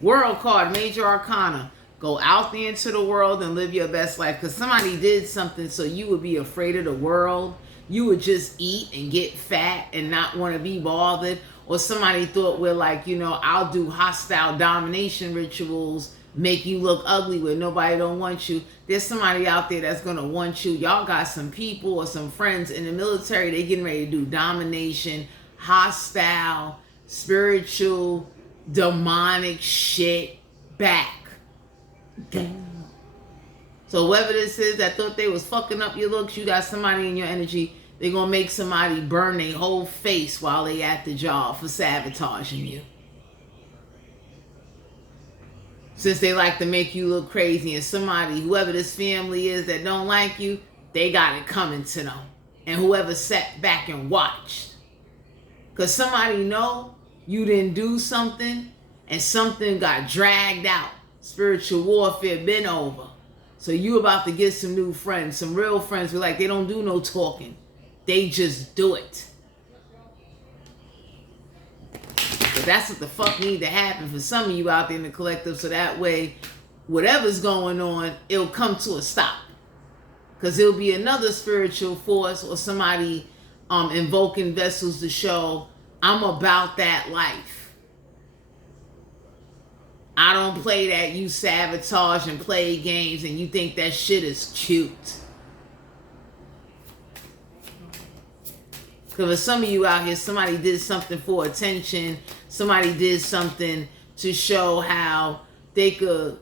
World card, major arcana. Go out there into the world and live your best life. Cause somebody did something so you would be afraid of the world. You would just eat and get fat and not want to be bothered. Or somebody thought we're like, you know, I'll do hostile domination rituals, make you look ugly where nobody don't want you. There's somebody out there that's going to want you. Y'all got some people or some friends in the military. They getting ready to do domination, hostile, spiritual, demonic shit back. Damn. So whoever this is that thought they was fucking up your looks, you got somebody in your energy. They're going to make somebody burn their whole face while they at the job for sabotaging you. Since they like to make you look crazy, and somebody, whoever this family is that don't like you, they got it coming to them. And whoever sat back and watched. Because somebody know you didn't do something and something got dragged out. Spiritual warfare been over. So you about to get some new friends, some real friends. Be like, they don't do no talking. They just do it. But that's what the fuck need to happen for some of you out there in the collective. So that way, whatever's going on, it'll come to a stop. Because it'll be another spiritual force or somebody invoking vessels to show, I'm about that life. I don't play that. You sabotage and play games and you think that shit is cute. Because for some of you out here, somebody did something for attention. Somebody did something to show how they could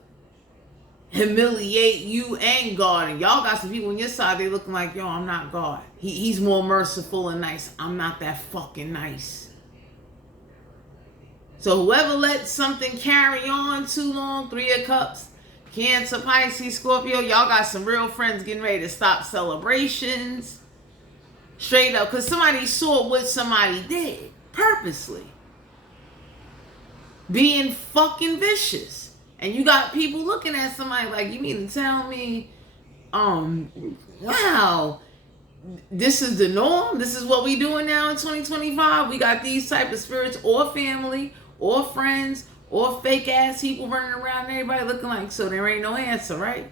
humiliate you and God. And y'all got some people on your side, they looking like, yo, I'm not God. He's more merciful and nice. I'm not that fucking nice. So whoever let something carry on too long, 3 of Cups, Cancer, Pisces, Scorpio, y'all got some real friends getting ready to stop celebrations. Straight up, because somebody saw what somebody did purposely. Being fucking vicious. And you got people looking at somebody like, you mean to tell me, wow, this is the norm? This is what we doing now in 2025? We got these type of spirits or family or friends or fake ass people running around and everybody looking like, so there ain't no answer, right?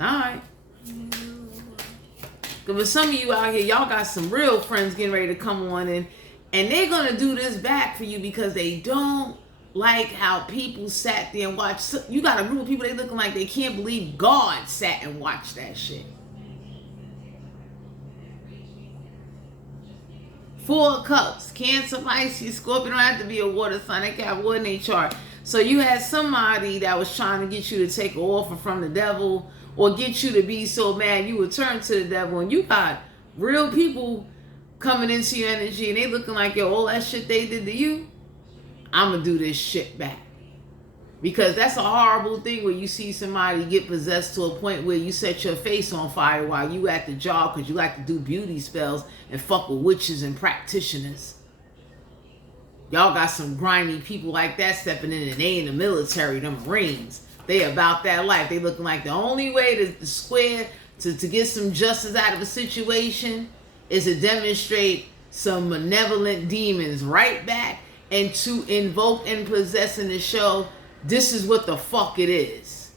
All right. Because for some of you out here, y'all got some real friends getting ready to come on in, and they're going to do this back for you because they don't like how people sat there and watched. You got a group of people, they looking like they can't believe God sat and watched that shit. 4 of Cups, Cancer, Pisces, Scorpio. Don't have to be a water sign. They can have water in their chart. So you had somebody that was trying to get you to take an offer from the devil or get you to be so mad you would turn to the devil. And you got real people coming into your energy and they looking like, yo, all that shit they did to you, I'm going to do this shit back. Because that's a horrible thing where you see somebody get possessed to a point where you set your face on fire while you at the job because you like to do beauty spells and fuck with witches and practitioners. Y'all got some grimy people like that stepping in, and they in the military, the Marines. They about that life. They looking like the only way to square, to get some justice out of a situation is to demonstrate some malevolent demons right back and to invoke and possess and to show this is what the fuck it is.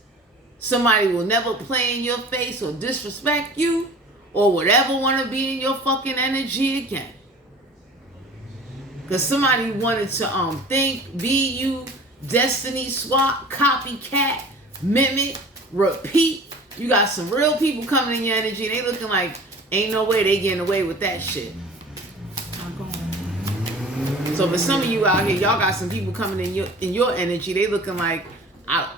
Somebody will never play in your face or disrespect you or would ever want to be in your fucking energy again. Because somebody wanted to think, be you, destiny swap, copycat, mimic, repeat. You got some real people coming in your energy and they looking like ain't no way they getting away with that shit. So for some of you out here, y'all got some people coming in your energy. They looking like, I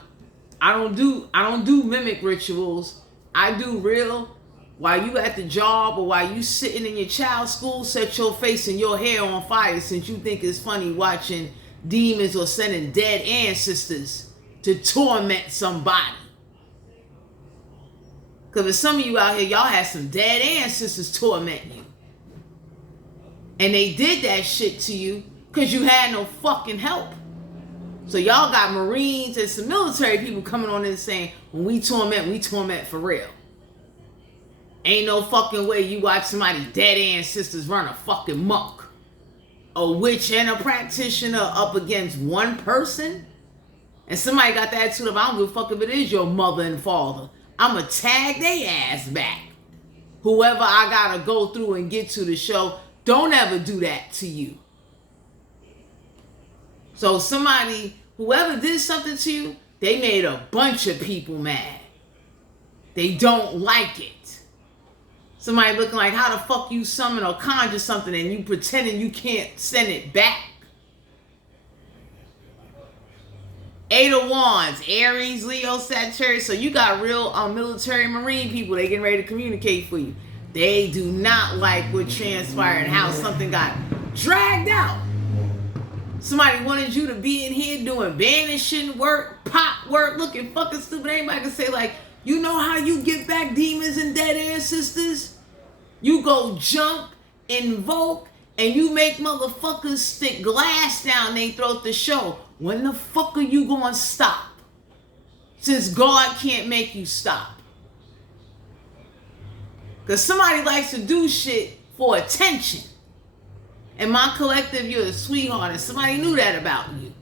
I don't do mimic rituals. I do real. While you at the job or while you sitting in your child's school, set your face and your hair on fire since you think it's funny watching demons or sending dead ancestors to torment somebody. Because if some of you out here, y'all had some dead ancestors tormenting you. And they did that shit to you because you had no fucking help. So y'all got Marines and some military people coming on in saying, when we torment for real. Ain't no fucking way you watch somebody dead ancestors run a fucking muck. A witch and a practitioner up against one person? And somebody got the attitude of, I don't give a fuck if it is your mother and father. I'ma tag they ass back. Whoever I gotta go through and get to the show, don't ever do that to you. So somebody, whoever did something to you, they made a bunch of people mad. They don't like it. Somebody looking like, how the fuck you summon or conjure something and you pretending you can't send it back? Eight of Wands, Aries, Leo, Sagittarius. So you got real military Marine people. They getting ready to communicate for you. They do not like what transpired and how something got dragged out. Somebody wanted you to be in here doing banishing work, pop work, looking fucking stupid. Anybody can say like, you know how you get back demons and dead ancestors? You go jump, invoke, and you make motherfuckers stick glass down their throat to show. When the fuck are you going to stop? Since God can't make you stop. Because somebody likes to do shit for attention. In my collective, you're a sweetheart, and somebody knew that about you.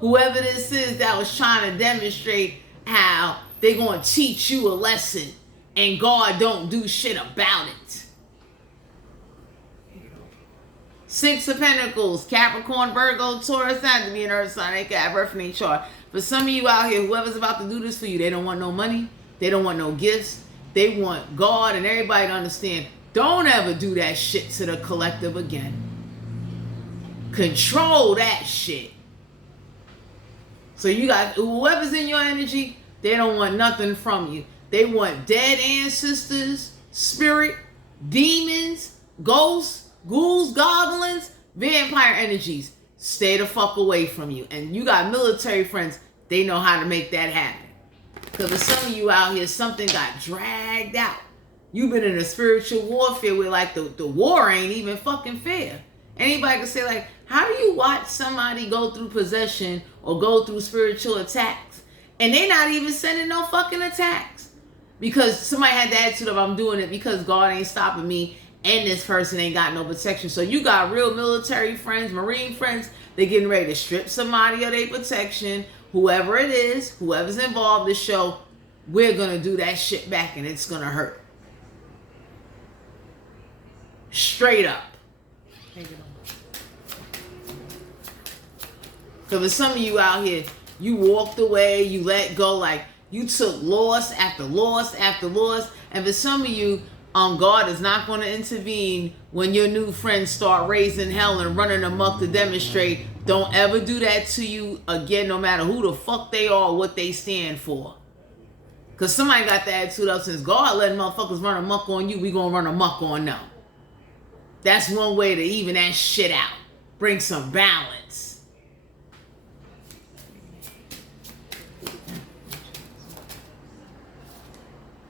Whoever this is that was trying to demonstrate how they're going to teach you a lesson and God don't do shit about it. Six of Pentacles, Capricorn, Virgo, Taurus, sign to be an earth sign. They got birth in their chart. For some of you out here, whoever's about to do this for you, they don't want no money. They don't want no gifts. They want God and everybody to understand, don't ever do that shit to the collective again. Control that shit. So you got whoever's in your energy, they don't want nothing from you. They want dead ancestors, spirit, demons, ghosts, ghouls, goblins, vampire energies. Stay the fuck away from you. And you got military friends, they know how to make that happen. Because for some of you out here, something got dragged out. You've been in a spiritual warfare where like the war ain't even fucking fair. Anybody can say like, how do you watch somebody go through possession or go through spiritual attacks and they not even sending no fucking attacks? Because somebody had the attitude of, I'm doing it because God ain't stopping me and this person ain't got no protection. So you got real military friends, Marine friends, they getting ready to strip somebody of their protection. Whoever it is, whoever's involved in the show, we're going to do that shit back and it's going to hurt. Straight up. Because for some of you out here, you walked away, you let go, like you took loss after loss after loss. And for some of you, God is not going to intervene when your new friends start raising hell and running amok to demonstrate. Don't ever do that to you again, no matter who the fuck they are or what they stand for. Because somebody got the attitude up, since God letting motherfuckers run amok on you, we going to run amok on them. That's one way to even that shit out. Bring some balance.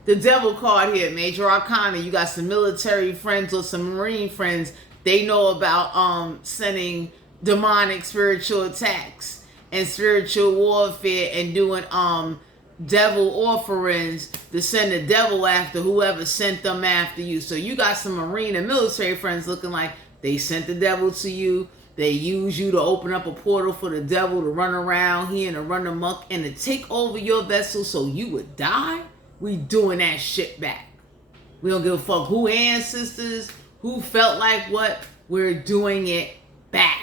The Devil card here, Major Arcana. You got some military friends or some Marine friends. They know about sending demonic spiritual attacks and spiritual warfare and doing devil offerings to send the devil after whoever sent them after you. So you got some Marine and military friends looking like they sent the devil to you. They use you to open up a portal for the devil to run around here and to run amok and to take over your vessel so you would die. We doing that shit back. We don't give a fuck who ancestors, who felt like what. We're doing it back.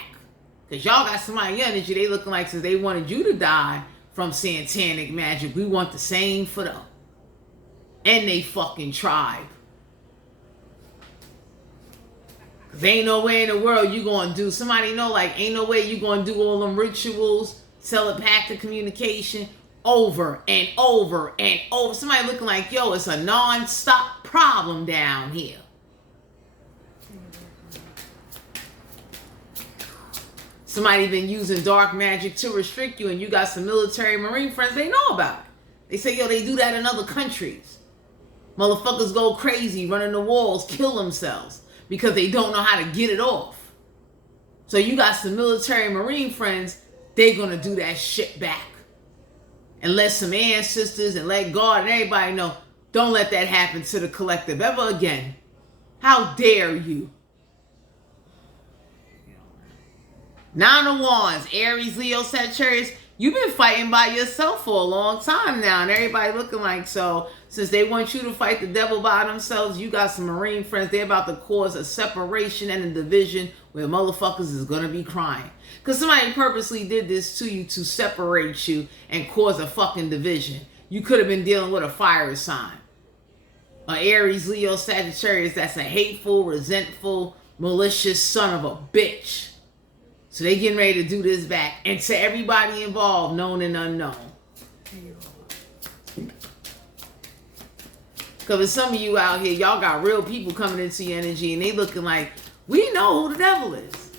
Because y'all got somebody energy, they looking like since they wanted you to die from satanic magic, we want the same for them. And they fucking tribe. Because ain't no way in the world you going to do, somebody know like ain't no way you going to do all them rituals, telepathic communication, over and over and over. Somebody looking like, yo, it's a non-stop problem down here. Somebody been using dark magic to restrict you, and you got some military marine friends, they know about it. They say, yo, they do that in other countries. Motherfuckers go crazy, running the walls, kill themselves because they don't know how to get it off. So you got some military marine friends, they gonna do that shit back. And let some ancestors and let God and everybody know, don't let that happen to the collective ever again. How dare you? Nine of Wands, Aries, Leo, Sagittarius, you've been fighting by yourself for a long time now, and everybody looking like, so since they want you to fight the devil by themselves, you got some marine friends, they're about to cause a separation and a division where motherfuckers is going to be crying. Because somebody purposely did this to you to separate you and cause a fucking division. You could have been dealing with a fire sign. An Aries, Leo, Sagittarius, that's a hateful, resentful, malicious son of a bitch. So they getting ready to do this back. And to everybody involved, known and unknown. Because for some of you out here, y'all got real people coming into your energy and they looking like, we know who the devil is.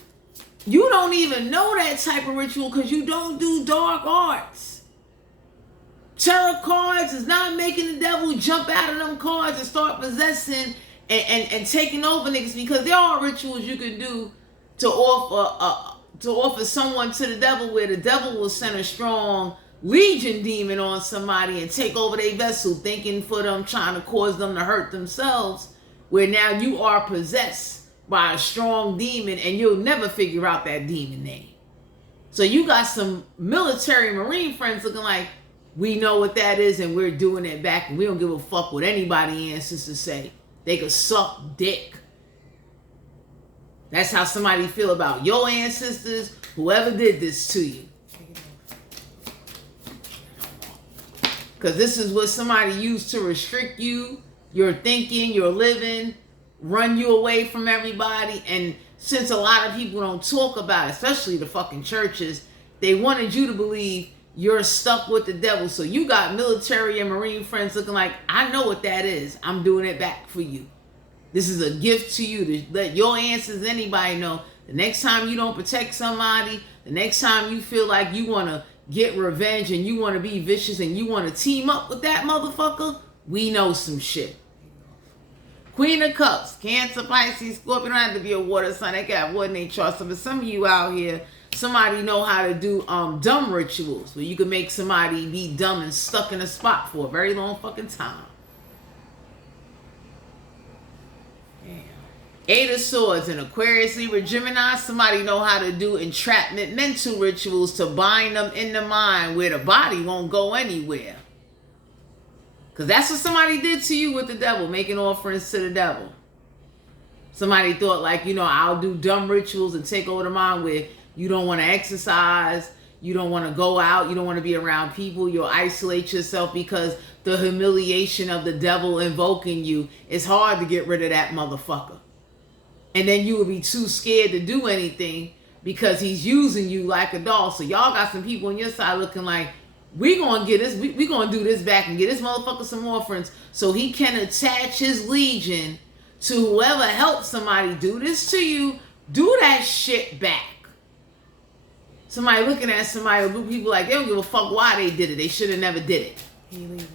You don't even know that type of ritual because you don't do dark arts. Tarot cards is not making the devil jump out of them cards and start possessing and taking over niggas, because there are rituals you can do to offer someone to the devil, where the devil will send a strong legion demon on somebody and take over their vessel, thinking for them, trying to cause them to hurt themselves, where now you are possessed by a strong demon and you'll never figure out that demon name. So you got some military marine friends looking like, we know what that is and we're doing it back, and we don't give a fuck what anybody ancestors say. They could suck dick. That's how somebody feel about your ancestors, whoever did this to you. Because this is what somebody used to restrict you, your thinking, your living, run you away from everybody. And since a lot of people don't talk about it, especially the fucking churches, they wanted you to believe you're stuck with the devil. So you got military and marine friends looking like, I know what that is. I'm doing it back for you. This is a gift to you to let your ancestors, anybody know, the next time you don't protect somebody, the next time you feel like you want to get revenge and you want to be vicious and you want to team up with that motherfucker, we know some shit. Queen of Cups, Cancer, Pisces, Scorpio, don't have to be a water sign. They got water in their chart. So, but some of you out here, somebody know how to do dumb rituals where you can make somebody be dumb and stuck in a spot for a very long fucking time. Eight of Swords in Aquarius, Libra, Gemini. Somebody know how to do entrapment mental rituals to bind them in the mind where the body won't go anywhere. Because that's what somebody did to you with the devil, making offerings to the devil. Somebody thought like, I'll do dumb rituals and take over the mind where you don't want to exercise, you don't want to go out, you don't want to be around people, you'll isolate yourself because the humiliation of the devil invoking you, it's hard to get rid of that motherfucker. And then you will be too scared to do anything because he's using you like a doll. So y'all got some people on your side looking like, we gonna get this, we gonna do this back and get this motherfucker some offerings so he can attach his legion to whoever helps somebody do this to you. Do that shit back. Somebody looking at somebody, people like, they don't give a fuck why they did it. They should have never did it.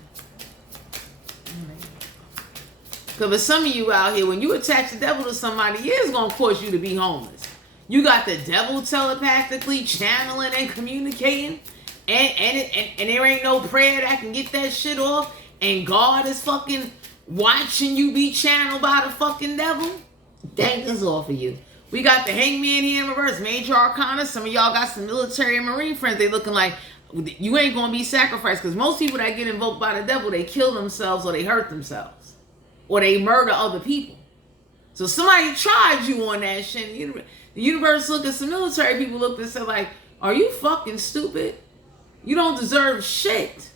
Because for some of you out here, when you attach the devil to somebody, it's going to cause you to be homeless. You got the devil telepathically channeling and communicating, and there ain't no prayer that can get that shit off, and God is fucking watching you be channeled by the fucking devil. Thank us all for you. We got the Hangman here in reverse, Major Arcana. Some of y'all got some military and marine friends. They looking like you ain't going to be sacrificed, because most people that get invoked by the devil, they kill themselves or they hurt themselves. Or they murder other people. So somebody tried you on that shit. The universe look at some military people, looked and said like, are you fucking stupid? You don't deserve shit.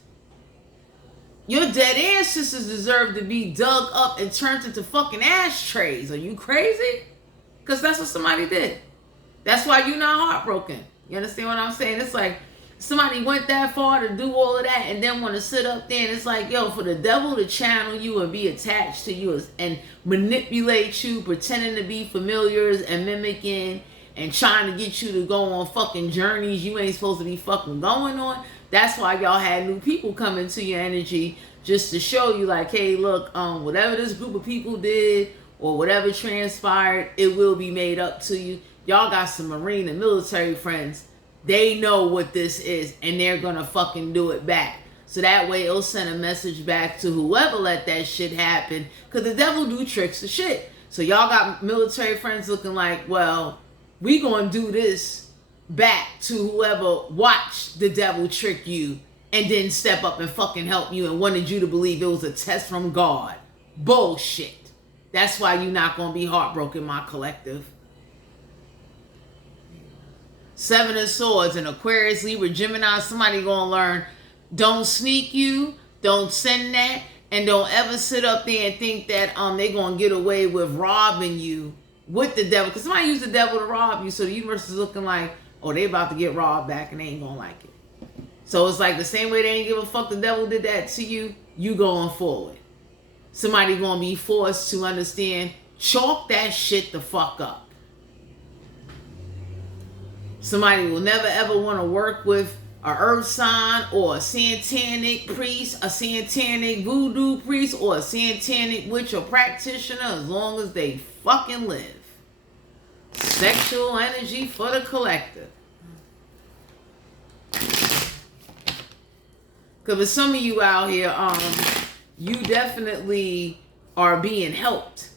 Your dead ancestors deserve to be dug up and turned into fucking ashtrays. Are you crazy? Because that's what somebody did. That's why you're not heartbroken. You understand what I'm saying? It's like somebody went that far to do all of that and then want to sit up there, and it's like, yo, for the devil to channel you and be attached to you and manipulate you, pretending to be familiars and mimicking and trying to get you to go on fucking journeys you ain't supposed to be fucking going on. That's why y'all had new people come into your energy, just to show you like, hey, look, whatever this group of people did or whatever transpired, it will be made up to you. Y'all got some Marine and military friends. They know what this is, and they're gonna fucking do it back. So that way it'll send a message back to whoever let that shit happen, because the devil do tricks of shit. So y'all got military friends looking like, well, we gonna do this back to whoever watched the devil trick you and didn't step up and fucking help you and wanted you to believe it was a test from God. Bullshit. That's why you're not gonna be heartbroken, my collective. Seven of Swords and Aquarius, Libra, Gemini. Somebody gonna learn, don't sneak you, don't send that, and don't ever sit up there and think that they gonna get away with robbing you with the devil. Because somebody used the devil to rob you, so the universe is looking like, oh, they about to get robbed back and they ain't gonna like it. So it's like the same way they ain't give a fuck the devil did that to you, you going forward. Somebody gonna be forced to understand, chalk that shit the fuck up. Somebody will never ever want to work with a earth sign or a satanic priest, a satanic voodoo priest, or a satanic witch or practitioner as long as they fucking live. Sexual energy for the collective. Because for some of you out here, you definitely are being helped.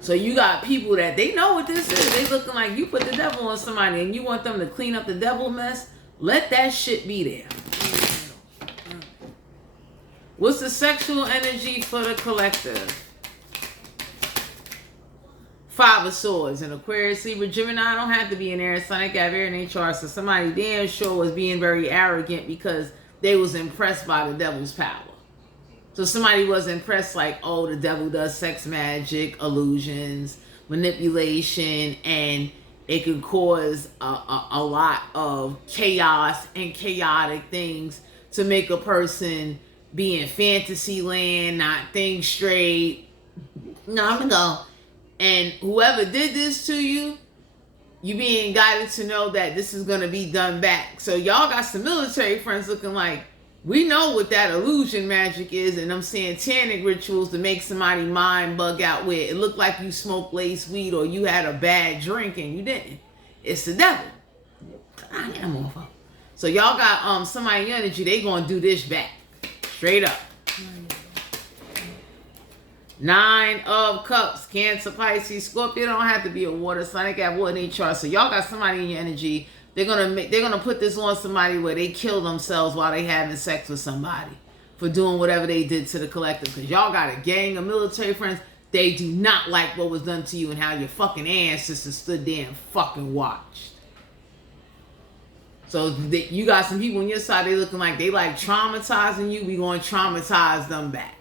So you got people that they know what this is. They looking like you put the devil on somebody and you want them to clean up the devil mess. Let that shit be there. What's the sexual energy for the collective? Five of Swords and Aquarius, Libra, Gemini. Don't have to be an air sign. They got very in chart. So somebody damn sure was being very arrogant because they was impressed by the devil's power. So somebody was impressed like, oh, the devil does sex magic, illusions, manipulation, and it could cause a lot of chaos and chaotic things to make a person be in fantasy land, not think straight. No, I'm gonna go. And whoever did this to you, you being guided to know that this is gonna be done back. So y'all got some military friends looking like, we know what that illusion magic is and them satanic rituals to make somebody mind bug out with. It looked like you smoked lace weed or you had a bad drink and you didn't. It's the devil. I get them off. So y'all got somebody energy, they gonna do this back. Straight up. Nine of Cups, Cancer, Pisces, Scorpio. Don't have to be a water sign. They got water in their chart. So y'all got somebody in your energy. They're gonna put this on somebody where they kill themselves while they having sex with somebody for doing whatever they did to the collective. Because y'all got a gang of military friends. They do not like what was done to you and how your fucking ancestors stood there and fucking watched. So you got some people on your side. They looking like they like traumatizing you. We gonna traumatize them back.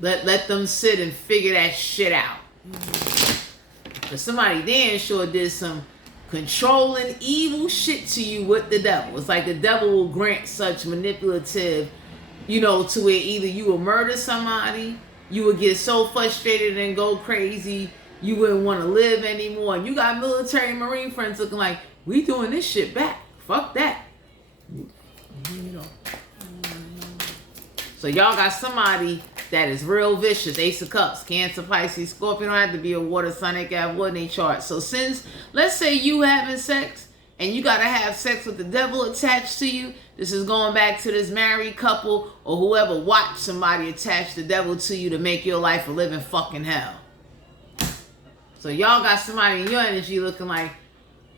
Let them sit and figure that shit out. Because somebody damn sure did some controlling evil shit to you with the devil. It's like the devil will grant such manipulative, to where either you will murder somebody, you would get so frustrated and go crazy, you wouldn't want to live anymore. And you got military and marine friends looking like, we doing this shit back. Fuck that. So y'all got somebody that is real vicious. Ace of Cups, Cancer, Pisces, Scorpio. Don't have to be a water sign. They got water in their chart. So since, let's say you having sex and you got to have sex with the devil attached to you, this is going back to this married couple or whoever watched somebody attach the devil to you to make your life a living fucking hell. So y'all got somebody in your energy looking like,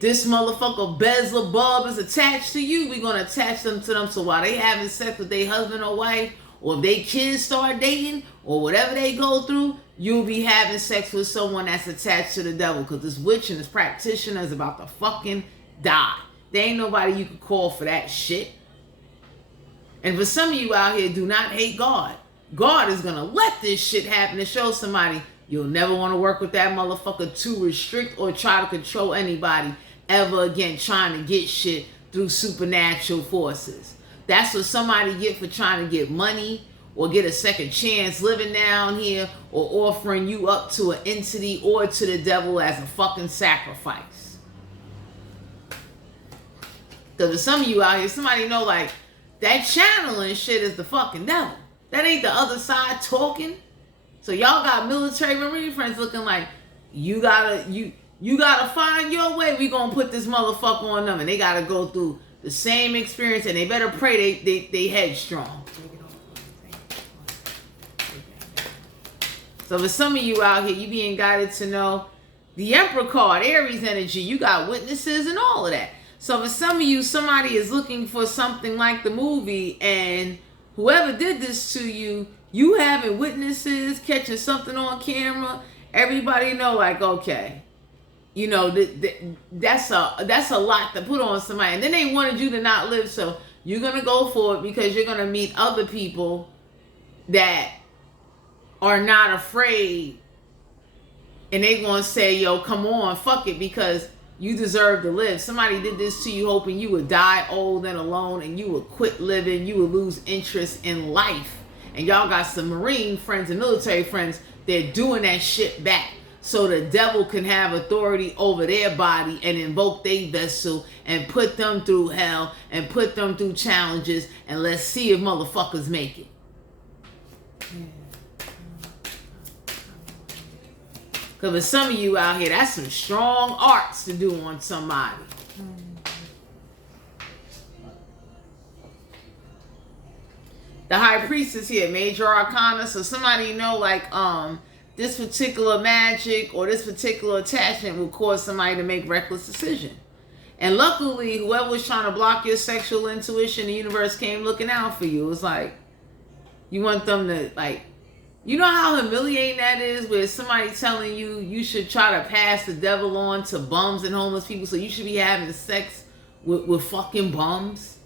this motherfucker Beelzebub is attached to you. We're going to attach them to them. So while they having sex with their husband or wife, or if they kids start dating, or whatever they go through, you'll be having sex with someone that's attached to the devil. Because this witch and this practitioner is about to fucking die. There ain't nobody you can call for that shit. And for some of you out here, do not hate God. God is going to let this shit happen to show somebody, You'll never want to work with that motherfucker to restrict or try to control anybody ever again trying to get shit through supernatural forces. That's what somebody get for trying to get money or get a second chance living down here or offering you up to an entity or to the devil as a fucking sacrifice. Because for some of you out here, somebody know like that channeling shit is the fucking devil. That ain't the other side talking. So y'all got military marine friends looking like you gotta find your way. We gonna put this motherfucker on them, and they gotta go through the same experience, and they better pray they headstrong. So for some of you out here, you being guided to know the Emperor card, Aries energy, you got witnesses and all of that. So for some of you, somebody is looking for something like the movie, and whoever did this to you, you having witnesses, catching something on camera, everybody know like, okay, you know, that's a lot to put on somebody. And then they wanted you to not live, so you're going to go for it because you're going to meet other people that are not afraid. And they going to say, yo, come on, fuck it, because you deserve to live. Somebody did this to you hoping you would die old and alone and you would quit living. You would lose interest in life. And y'all got some Marine friends and military friends. They're doing that shit back. So the devil can have authority over their body and invoke their vessel and put them through hell and put them through challenges. And let's see if motherfuckers make it. Because for some of you out here, that's some strong arts to do on somebody. The High Priestess here, Major Arcana. So somebody know like this particular magic or this particular attachment will cause somebody to make reckless decision. And luckily, whoever was trying to block your sexual intuition, the universe came looking out for you. It was like, you want them to like, you know how humiliating that is where somebody telling you you should try to pass the devil on to bums and homeless people, so you should be having sex with fucking bums.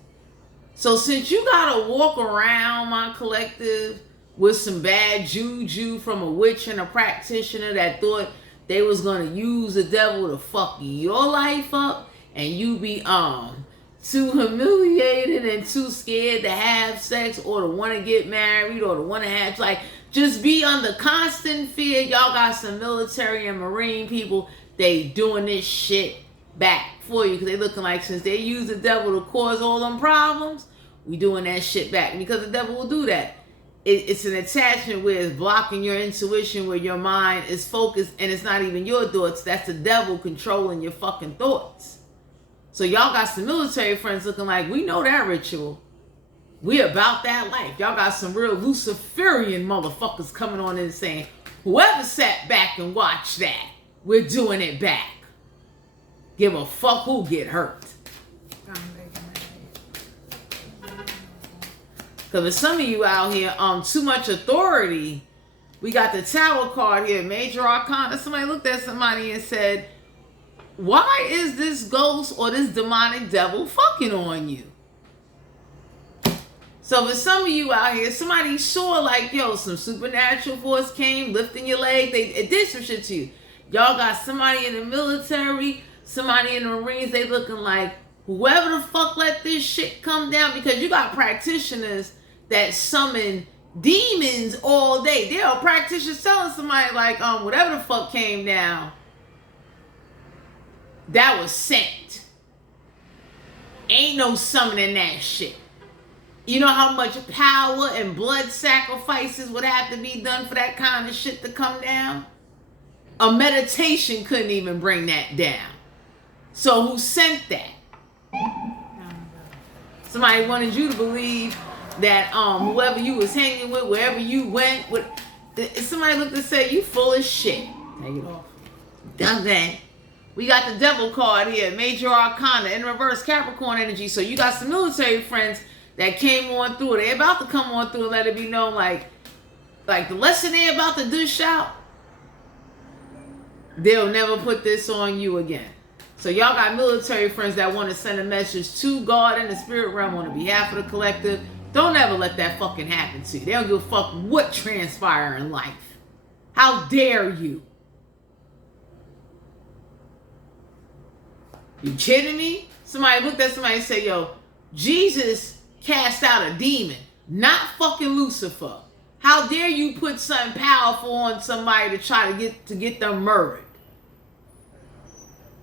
So since you gotta walk around, my collective, with some bad juju from a witch and a practitioner that thought they was gonna use the devil to fuck your life up, and you be too humiliated and too scared to have sex or to want to get married or to want to have like just be under constant fear. Y'all got some military and Marine people, they doing this shit back for you because they looking like since they use the devil to cause all them problems, we doing that shit back because the devil will do that. It's an attachment where it's blocking your intuition, where your mind is focused and it's not even your thoughts. That's the devil controlling your fucking thoughts. So y'all got some military friends looking like, we know that ritual. We about that life. Y'all got some real Luciferian motherfuckers coming on in saying, whoever sat back and watched that, we're doing it back. Give a fuck who get hurt. Because for some of you out here, too much authority. We got the Tower card here, Major Arcana. Somebody looked at somebody and said, why is this ghost or this demonic devil fucking on you? So for some of you out here, somebody saw like, yo, some supernatural force came, lifting your leg. It did some shit to you. Y'all got somebody in the military, somebody in the Marines. They looking like, whoever the fuck let this shit come down, because you got practitioners that summon demons all day. There are practitioners telling somebody like, whatever the fuck came down, that was sent. Ain't no summoning that shit. You know how much power and blood sacrifices would have to be done for that kind of shit to come down? A meditation couldn't even bring that down. So who sent that? Somebody wanted you to believe that whoever you was hanging with, wherever you went, somebody looked and said, you full of shit. Take it off. Done that. We got the devil card here, Major Arcana, in reverse Capricorn energy. So you got some military friends that came on through. They about to come on through and let it be known like the lesson they about to dish out, they'll never put this on you again. So y'all got military friends that want to send a message to God in the spirit realm on behalf of the collective. Don't ever let that fucking happen to you. They don't give a fuck what transpire in life. How dare you? You kidding me? Somebody looked at somebody and said, yo, Jesus cast out a demon, not fucking Lucifer. How dare you put something powerful on somebody to try to get them murdered?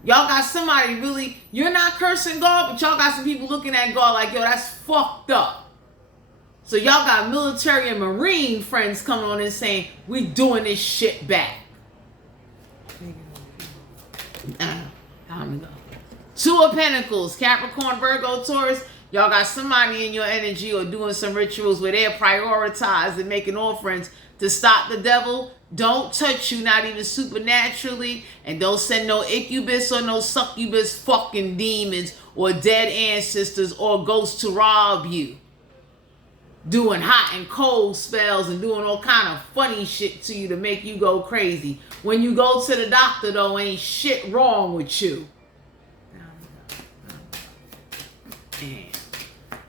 Y'all got somebody really, you're not cursing God, but y'all got some people looking at God like, yo, that's fucked up. So y'all got military and marine friends coming on and saying, we doing this shit back. Time to go. Two of Pentacles, Capricorn, Virgo, Taurus. Y'all got somebody in your energy or doing some rituals where they're prioritized and making offerings to stop the devil. Don't touch you, not even supernaturally. And don't send no incubus or no succubus fucking demons or dead ancestors or ghosts to rob you. Doing hot and cold spells and doing all kind of funny shit to you to make you go crazy. When you go to the doctor, though, ain't shit wrong with you.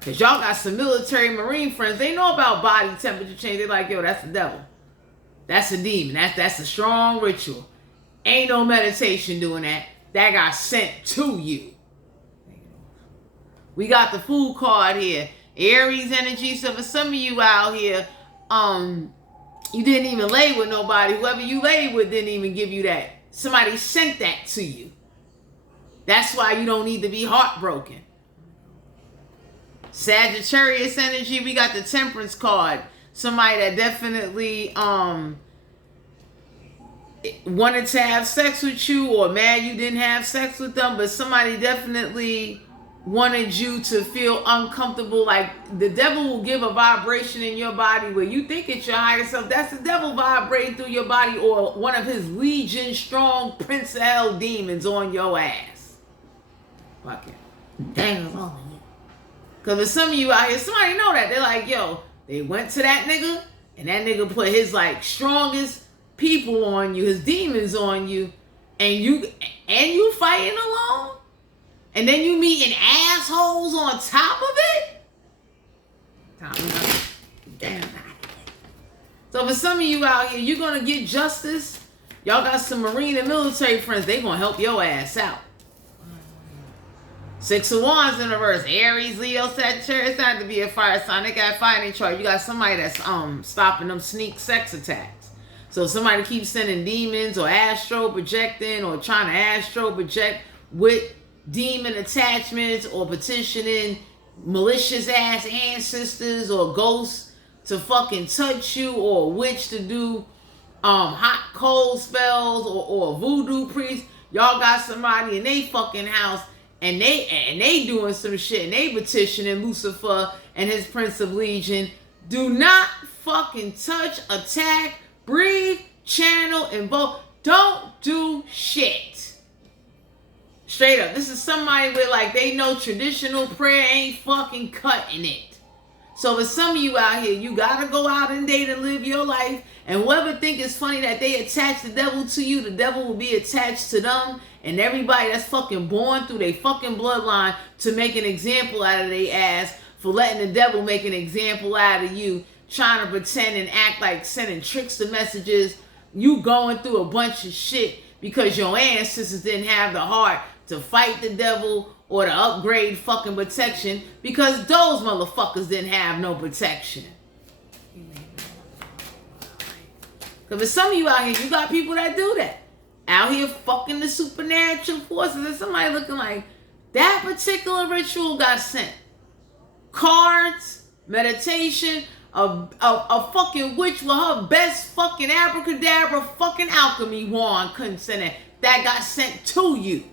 Because y'all got some military marine friends. They know about body temperature change. They're like, yo, that's the devil. That's a demon. That's a strong ritual. Ain't no meditation doing that. That got sent to you. We got the Fool card here. Aries energy. So for some of you out here, you didn't even lay with nobody. Whoever you laid with didn't even give you that. Somebody sent that to you. That's why you don't need to be heartbroken. Sagittarius energy, we got the Temperance card. Somebody that definitely wanted to have sex with you or mad you didn't have sex with them, but somebody definitely wanted you to feel uncomfortable. Like the devil will give a vibration in your body where you think it's your higher self. That's the devil vibrating through your body or one of his legion strong prince of hell demons on your ass. Fuck it. Dang, it's on you. Because for some of you out here, somebody know that. They're like, yo, they went to that nigga, and that nigga put his, like, strongest people on you, his demons on you, and you fighting alone? And then you meeting assholes on top of it? Damn. So for some of you out here, you're going to get justice. Y'all got some marine and military friends. They going to help your ass out. Six of Wands in reverse. Aries, Leo, Sagittarius. Not to be a fire sign. They got fire in their chart. You got somebody that's stopping them sneak sex attacks. So somebody keeps sending demons or astro projecting or trying to astro project with demon attachments or petitioning malicious ass ancestors or ghosts to fucking touch you or a witch to do hot cold spells or voodoo priest. Y'all got somebody in they fucking house and they doing some shit and they petitioning Lucifer and his Prince of Legion. Do not fucking touch, attack, breathe, channel, invoke. Don't do shit. Straight up. This is somebody with like they know traditional prayer ain't fucking cutting it. So for some of you out here, you gotta go out and date and live your life. And whoever think it's funny that they attach the devil to you, the devil will be attached to them. And everybody that's fucking born through their fucking bloodline to make an example out of their ass for letting the devil make an example out of you, trying to pretend and act like sending trickster messages. You going through a bunch of shit because your ancestors didn't have the heart to fight the devil or to upgrade fucking protection because those motherfuckers didn't have no protection. Because for some of you out here, you got people that do that. Out here fucking the supernatural forces. And somebody looking like that particular ritual got sent. Cards, meditation, a fucking witch with her best fucking abracadabra fucking alchemy wand couldn't send it. That got sent to you.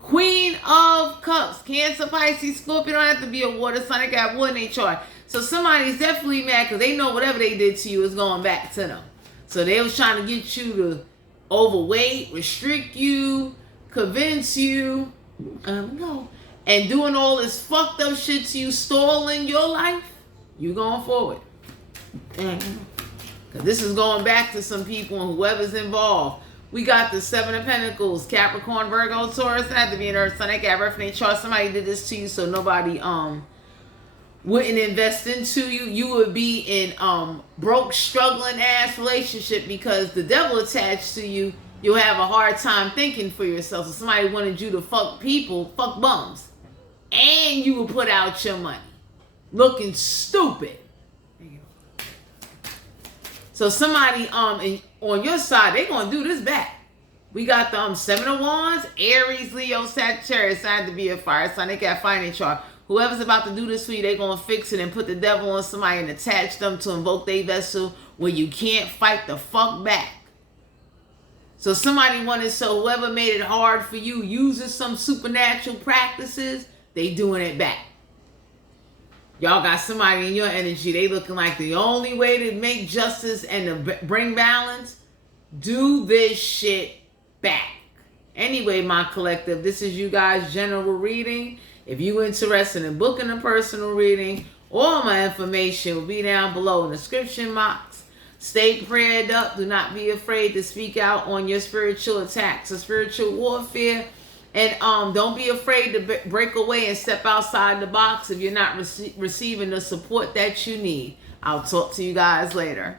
Queen of Cups. Cancer, Pisces, Scorpio. Don't have to be a water sign. They got wood in their chart. So somebody's definitely mad because they know whatever they did to you is going back to them. So they was trying to get you to overweight, restrict you, convince you, and doing all this fucked up shit to you, stalling your life. You going forward. Because this is going back to some people and whoever's involved. We got the Seven of Pentacles, Capricorn, Virgo, Taurus. It had to be an Earth sign. They got reference chart. Somebody did this to you, so nobody wouldn't invest into you, you would be in broke, struggling ass relationship because the devil attached to you. You'll have a hard time thinking for yourself. So somebody wanted you to fuck people, fuck bums, and you will put out your money looking stupid. So somebody on your side, they gonna do this back. We got the Seven of Wands, Aries, Leo, Sagittarius, signed to be a fire sign. They got fire in their chart. Whoever's about to do this for you, they gonna fix it and put the devil on somebody and attach them to invoke their vessel where you can't fight the fuck back. So somebody wanted, so whoever made it hard for you using some supernatural practices, they doing it back. Y'all got somebody in your energy, they looking like the only way to make justice and to bring balance, do this shit back. Anyway, my collective, this is you guys' general reading. If you interested in booking a personal reading, all my information will be down below in the description box. Stay prayed up. Do not be afraid to speak out on your spiritual attacks or spiritual warfare. And don't be afraid to break away and step outside the box if you're not receiving the support that you need. I'll talk to you guys later.